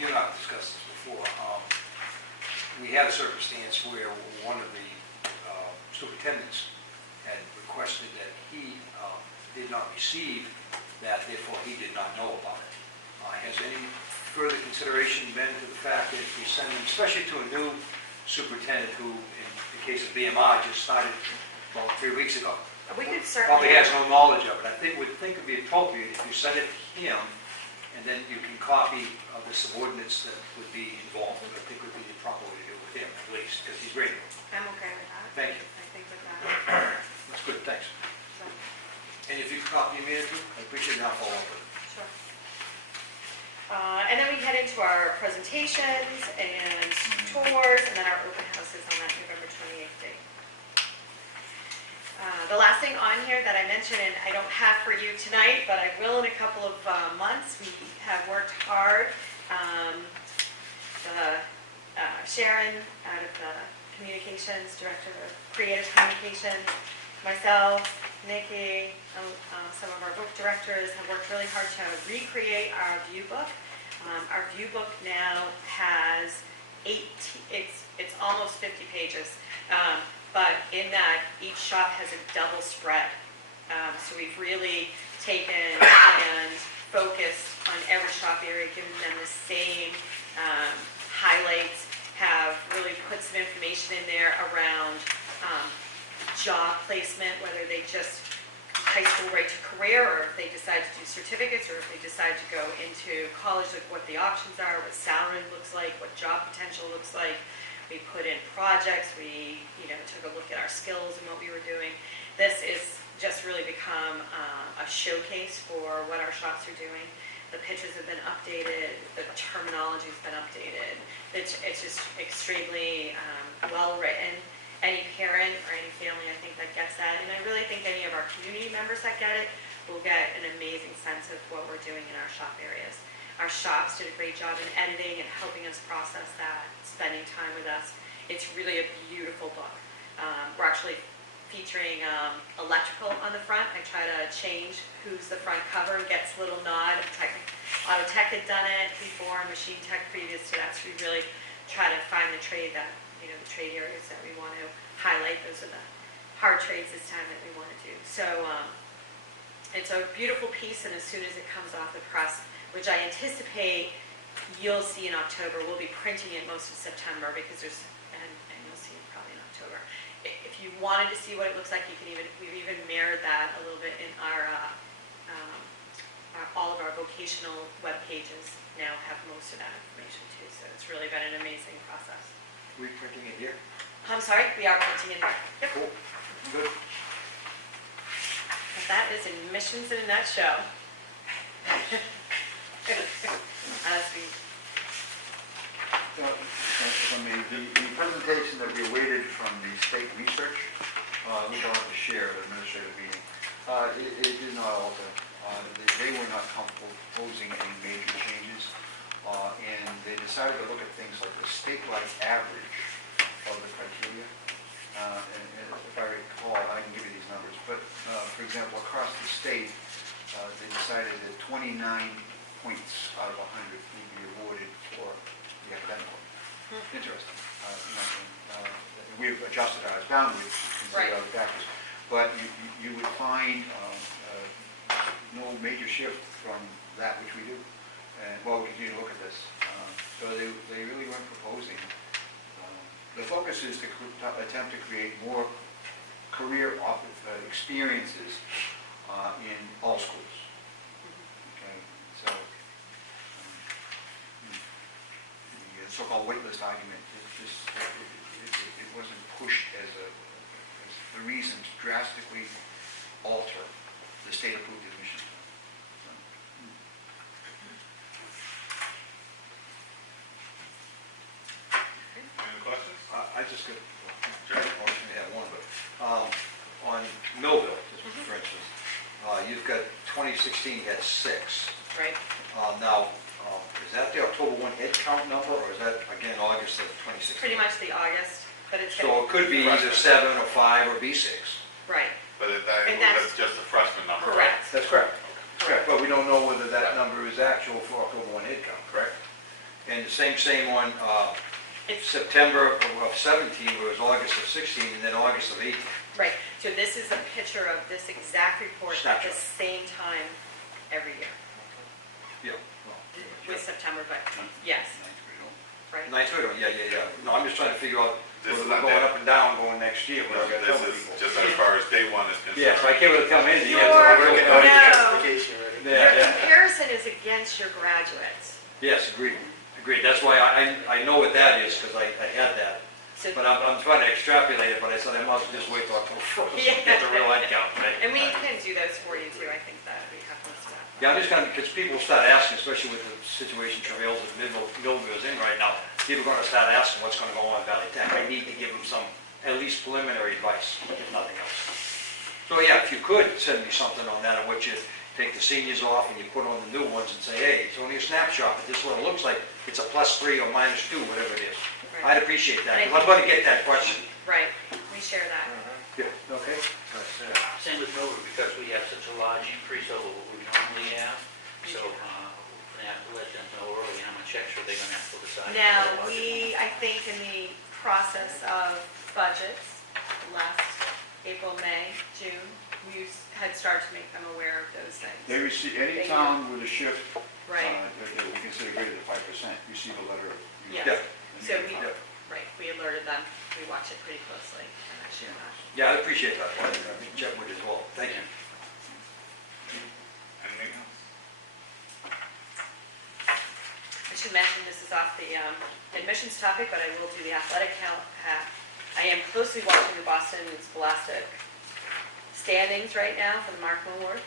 you and I have discussed this before. We had a circumstance where one of the superintendents had requested that he did not receive that, therefore he did not know about it. Has any further consideration been to the fact that if we send them, especially to a new superintendent who, in the case of BMI, just started about 3 weeks ago, We could probably certainly. has no knowledge of it. I would think it would be appropriate if you send it to him, and then you can copy the subordinates that would be involved. I think would be the proper way to do it with him, at least, because he's ready. I'm okay with that. Thank you. I think with that. That's good, thanks. So, And if you could copy me too, I appreciate it. I'll follow up with it. sure. And then we head into our presentations and tours, and then our open houses on that November 28th date. The last thing on here that I mentioned, and I don't have for you tonight, but I will in a couple of months, we have worked hard. Sharon, out of the communications, director of creative communications, myself, Nikki, some of our book directors have worked really hard to recreate our view book. Our view book now has it's almost 50 pages. But in that, each shop has a double spread. So we've really taken and focused on every shop area, given them the same highlights, have really put some information in there around job placement, whether they just high school right to career, or if they decide to do certificates, or if they decide to go into college, like what the options are, what salary looks like, what job potential looks like. We put in projects, we took a look at our skills and what we were doing. This is just really become a showcase for what our shops are doing. The pictures have been updated, the terminology has been updated. It's just extremely well written. Any parent or any family, I think, that gets that, and I really think any of our community members that get it will get an amazing sense of what we're doing in our shop areas. Our shops did a great job in editing and helping us process that, spending time with us. It's really a beautiful book. We're actually featuring electrical on the front. I try to change who's the front cover and gets a little nod. Auto Tech had done it before, Machine Tech previous to that, so we really try to find the trade that, the trade areas that we want to highlight. Those are the hard trades this time that we want to do. So it's a beautiful piece, and as soon as it comes off the press, which I anticipate you'll see in October, we'll be printing it most of September because there's wanted to see what it looks like, we've even mirrored that a little bit in all of our vocational web pages now have most of that information too, so it's really been an amazing process. We printing it here? I'm sorry, we are printing it here. Yep. Cool. Good. And that is admissions in a nutshell. As we From the presentation that we awaited from the state research, we don't have to share at administrative meeting. It did not alter. They were not comfortable proposing any major changes, and they decided to look at things like the statewide average of the criteria. And if I recall, I can give you these numbers, but for example, across the state, they decided that 29 points out of 100 would be awarded for the academic one. Interesting. We've adjusted ours downwards to consider other factors, but you would find no major shift from that which we do. And well, we continue to look at this. So they really weren't proposing. The focus is to attempt to create more career experiences in all schools. Okay, so the so-called waitlist argument, it wasn't pushed as the reason to drastically alter the state-approved admission. Any questions? I just got, I only have one, but on Millville, just for instance, you've got 2016 had 6. Right. Now, is that the October 1 head count number, or is that, again, August of 2016? Pretty much the August, but it's So it could be either 7 or 5 or B6. right. But And that's just a freshman number, right? Correct. That's correct. Correct, but we don't know whether that number is actual for October 1 head count, correct? And the same on September of 17, where it was August of 16, and then August of 18. Right. So this is a picture of this exact report at the Snapshot. same time every year Yeah. with September, but yes. Right. Ninth grade, yeah. No, I'm just trying to figure out This whether is we're not going that- up and down going next year. But I gotta This tell is people. just as far as day one is concerned. Yeah, so I can't really come in. and you You're- have to- Working No. on justification, right? Your Yeah. comparison is against your graduates. Yes, agreed. That's why I know what that is, because I had that. So, But I'm trying to extrapolate it, but I said I must just wait till October 1st to get the real head count. Right? and we can do those for you too. I think that we have most of that. Yeah, I'm just kind of, because people start asking, especially with the situation Travails and Millville's in right now, people are going to start asking what's going to go on in Valley Tech. I need to give them some, at least preliminary advice, if nothing else. So yeah, if you could send me something on that, on what you take the seniors off and you put on the new ones and say, hey, it's only a snapshot, but this is what it looks like. It's a +3 or -2, whatever it is. Right. I'd appreciate that, because I'm going to get that question. Right. We share that. Yeah, okay. Same with Millwood, because we have such a large increase over what we normally have, so we have to let them know early how much extra they're gonna have to decide. Now, I think in the process of budgets, last April, May, June, we had started to make them aware of those things. They receive, any town with a shift, Right. that we consider greater than 5%, receive a letter. Yes. So we, Yeah. right, we alerted them. We watch it pretty closely and I share that. Yeah, I appreciate that. I think Jeff would as well. Thank you. Anything else? I should mention, this is off the admissions topic, but I will do the athletic count. I am closely watching the Boston and Scholastic standings right now for the Markham Award.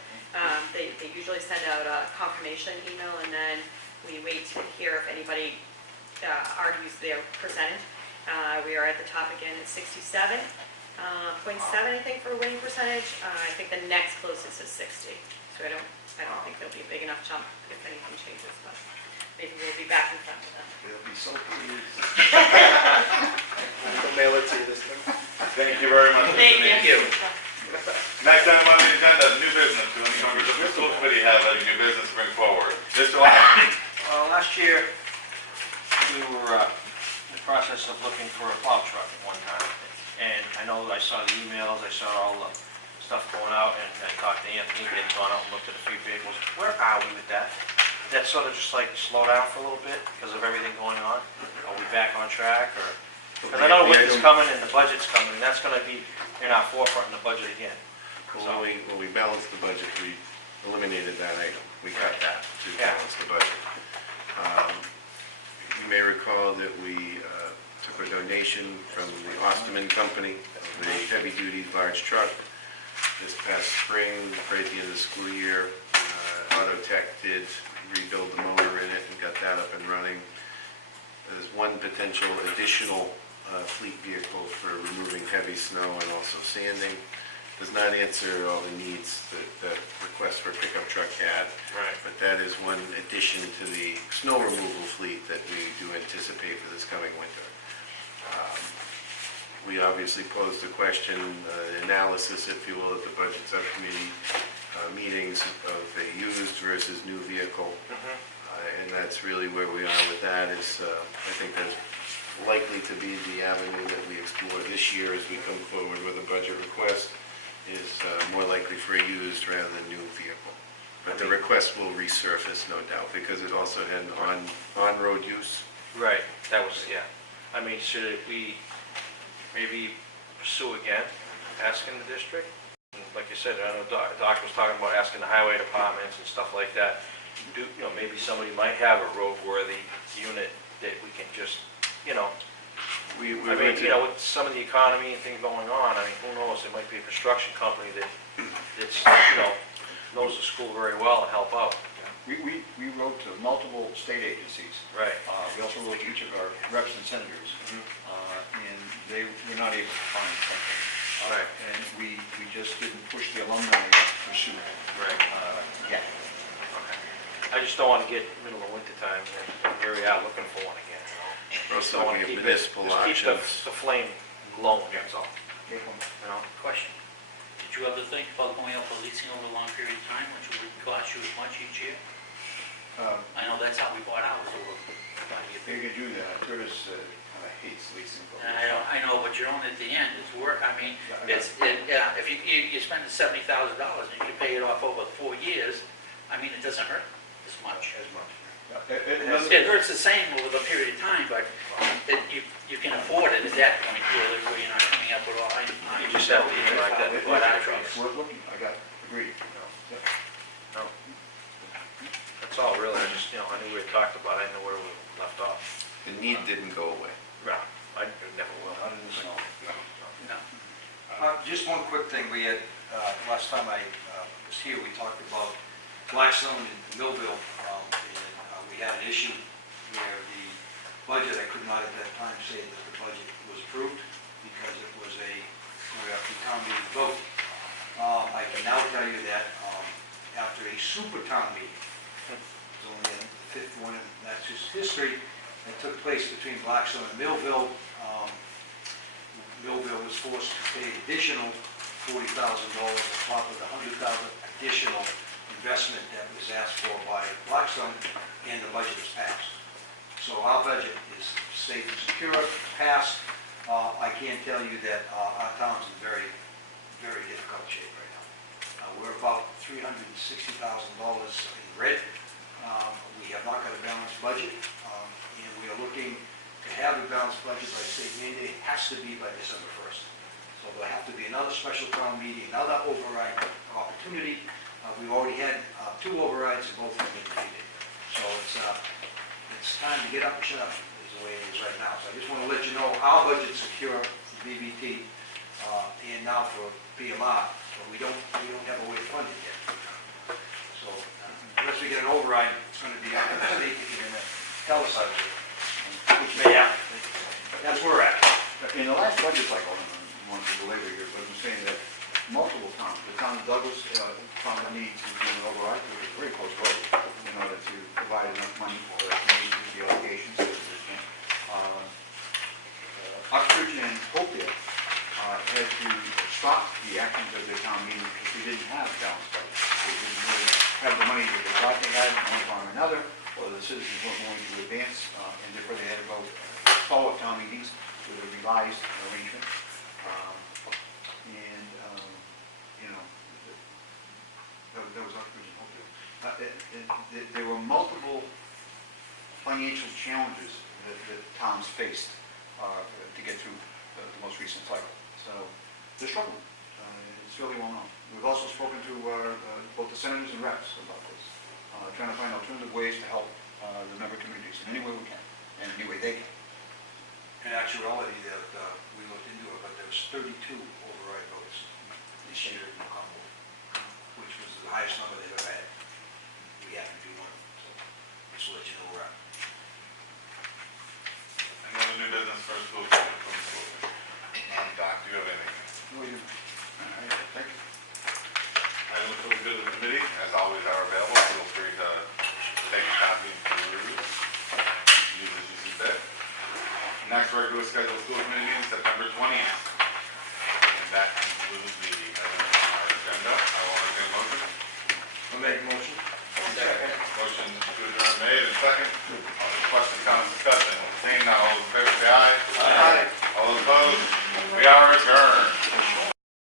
They usually send out a confirmation email, and then we wait to hear if anybody argues their percentage. We are at the top again at 67.7, I think, for a winning percentage. I think the next closest is 60. So I don't think there'll be a big enough jump if anything changes, but maybe we'll be back in front of them. They'll be so pleased. We'll mail it to you this time. Thank you very much. Thank Mr. you. Neef. Next item on the agenda, new business. Do any members of the school committee have any new business to bring forward? Mr. Lyon. Last year, we were in the process of looking for a plow truck at one time. And I know I saw the emails, I saw all the stuff going out, and I talked to Anthony, he had gone out and looked at a few vehicles. Where are we with that? Did that sort of just like slow down for a little bit because of everything going on? Are we back on track, or Because I know winter's coming and the budget's coming, and that's gonna be in our forefront in the budget again. Well, when we balanced the budget, we eliminated that item. We cut that to Yeah. balance the budget. You may recall that we took a donation from the Osterman Company, of the heavy-duty large truck. This past spring, right at the end of the school year, Auto Tech did rebuild the motor in it and got that up and running. There's one potential additional fleet vehicle for removing heavy snow and also sanding. Does not answer all the needs that request for pickup truck had. Right. But that is one addition to the snow removal fleet that we do anticipate for this coming winter. We obviously posed the question, analysis, if you will, at the budget subcommittee meetings of a used versus new vehicle. And that's really where we are with that. Is I think that's likely to be the avenue that we explore this year as we come forward with a budget request, is more likely for a used rather than new vehicle. But the request will resurface, no doubt, because it also had an on-road use. Right, that was, yeah. I mean, should we maybe pursue again, asking the district? And like you said, I know Doc was talking about asking the highway departments and stuff like that. Maybe somebody might have a roadworthy unit that we can just, with some of the economy and things going on, I mean, who knows, there might be a construction company that's, knows the school very well and help out. We wrote to multiple state agencies. Right. We also wrote to each of our reps and senators, and they were not able to find something. Right. And we just didn't push the alumni pursuit. Right. Yet. Okay. I just don't want to get middle of winter time and here we are looking for one again, We're also looking at municipal Just keep options. the flame glowing, that's all. Question, did you ever think about going out for leasing over a long period of time, which wouldn't cost you as much each year? I know that's how we bought ours over 5 years. They could do that. Curtis kind of hates leasing. I know, but you're only at the end, it's work, I mean, if you spend $70,000 and you can pay it off over 4 years, I mean, it doesn't hurt as much. It hurts the same over the period of time, but you can afford it at that point, really, where you're not coming up with all, You just have to be like that. But our trucks. We're looking, agreed. No. That's all really, I just, I knew we had talked about it, I knew where we left off. The need didn't go away. Right. I never will. Not in the snow. No. Just one quick thing, we had, last time I was here, we talked about Blackstone and Millville, and we had an issue where the budget, I could not at that time say that the budget was approved because it was a town meeting vote. I can now tell you that after a super town meeting, it's only the fifth one in Massachusetts history, that took place between Blackstone and Millville. Millville was forced to pay additional $40,000 on top of the $100,000 additional investment that was asked for by Blackstone, and the budget was passed. So our budget is safe and secure, it's passed. I can tell you that our town's in very, very difficult shape right now. We're about $360,000 in red. We have not got a balanced budget, and we are looking to have a balanced budget by state mandate. It has to be by December 1st. So there'll have to be another special town meeting, another override opportunity. We've already had 2 overrides, and both have been defeated. So it's time to get up and shut up, is the way it is right now. So I just want to let you know our budget's secure for BVT and now for BMR, but we don't have a way to fund it yet. So unless we get an override, it's going to be up to the state to get in and tell us how to do it, which may happen. That's where we're at. In the last budget cycle, I don't want to belabor here, but I'm saying that multiple towns, the town of Douglas found the need to do an override, it was a very close vote, in order to provide enough money for the allegations. Uxbridge and Hopedale had to stop the actions of their town meeting because they didn't have balanced budget. They didn't really have the money that they thought they had, one farm or another, or the citizens weren't willing to advance, and therefore they had to go follow-up town meetings with a revised arrangement. That was Uxbridge and Hopedale. There were multiple financial challenges that towns faced to get through the most recent cycle. So they're struggling. It's fairly well known. We've also spoken to both the senators and reps about this, trying to find alternative ways to help the member communities in any way we can, and any way they can. In actuality, that we looked into it, but there was 32 override votes this year in Macomb, which was the highest number they've ever had. We happened to do one, so just to let you know where I'm. Any other new business for school committee, from the school committee? Doc, do you have anything? No, you. All right, thank you. Items for the good of the committee, as always, are available. Feel free to take a copy and peruse. Use as you see fit. Next regular scheduled school committee meeting, September 20th. And that concludes the items on our agenda. I will entertain a motion. I'll make a motion. Motion to adjourn made and second.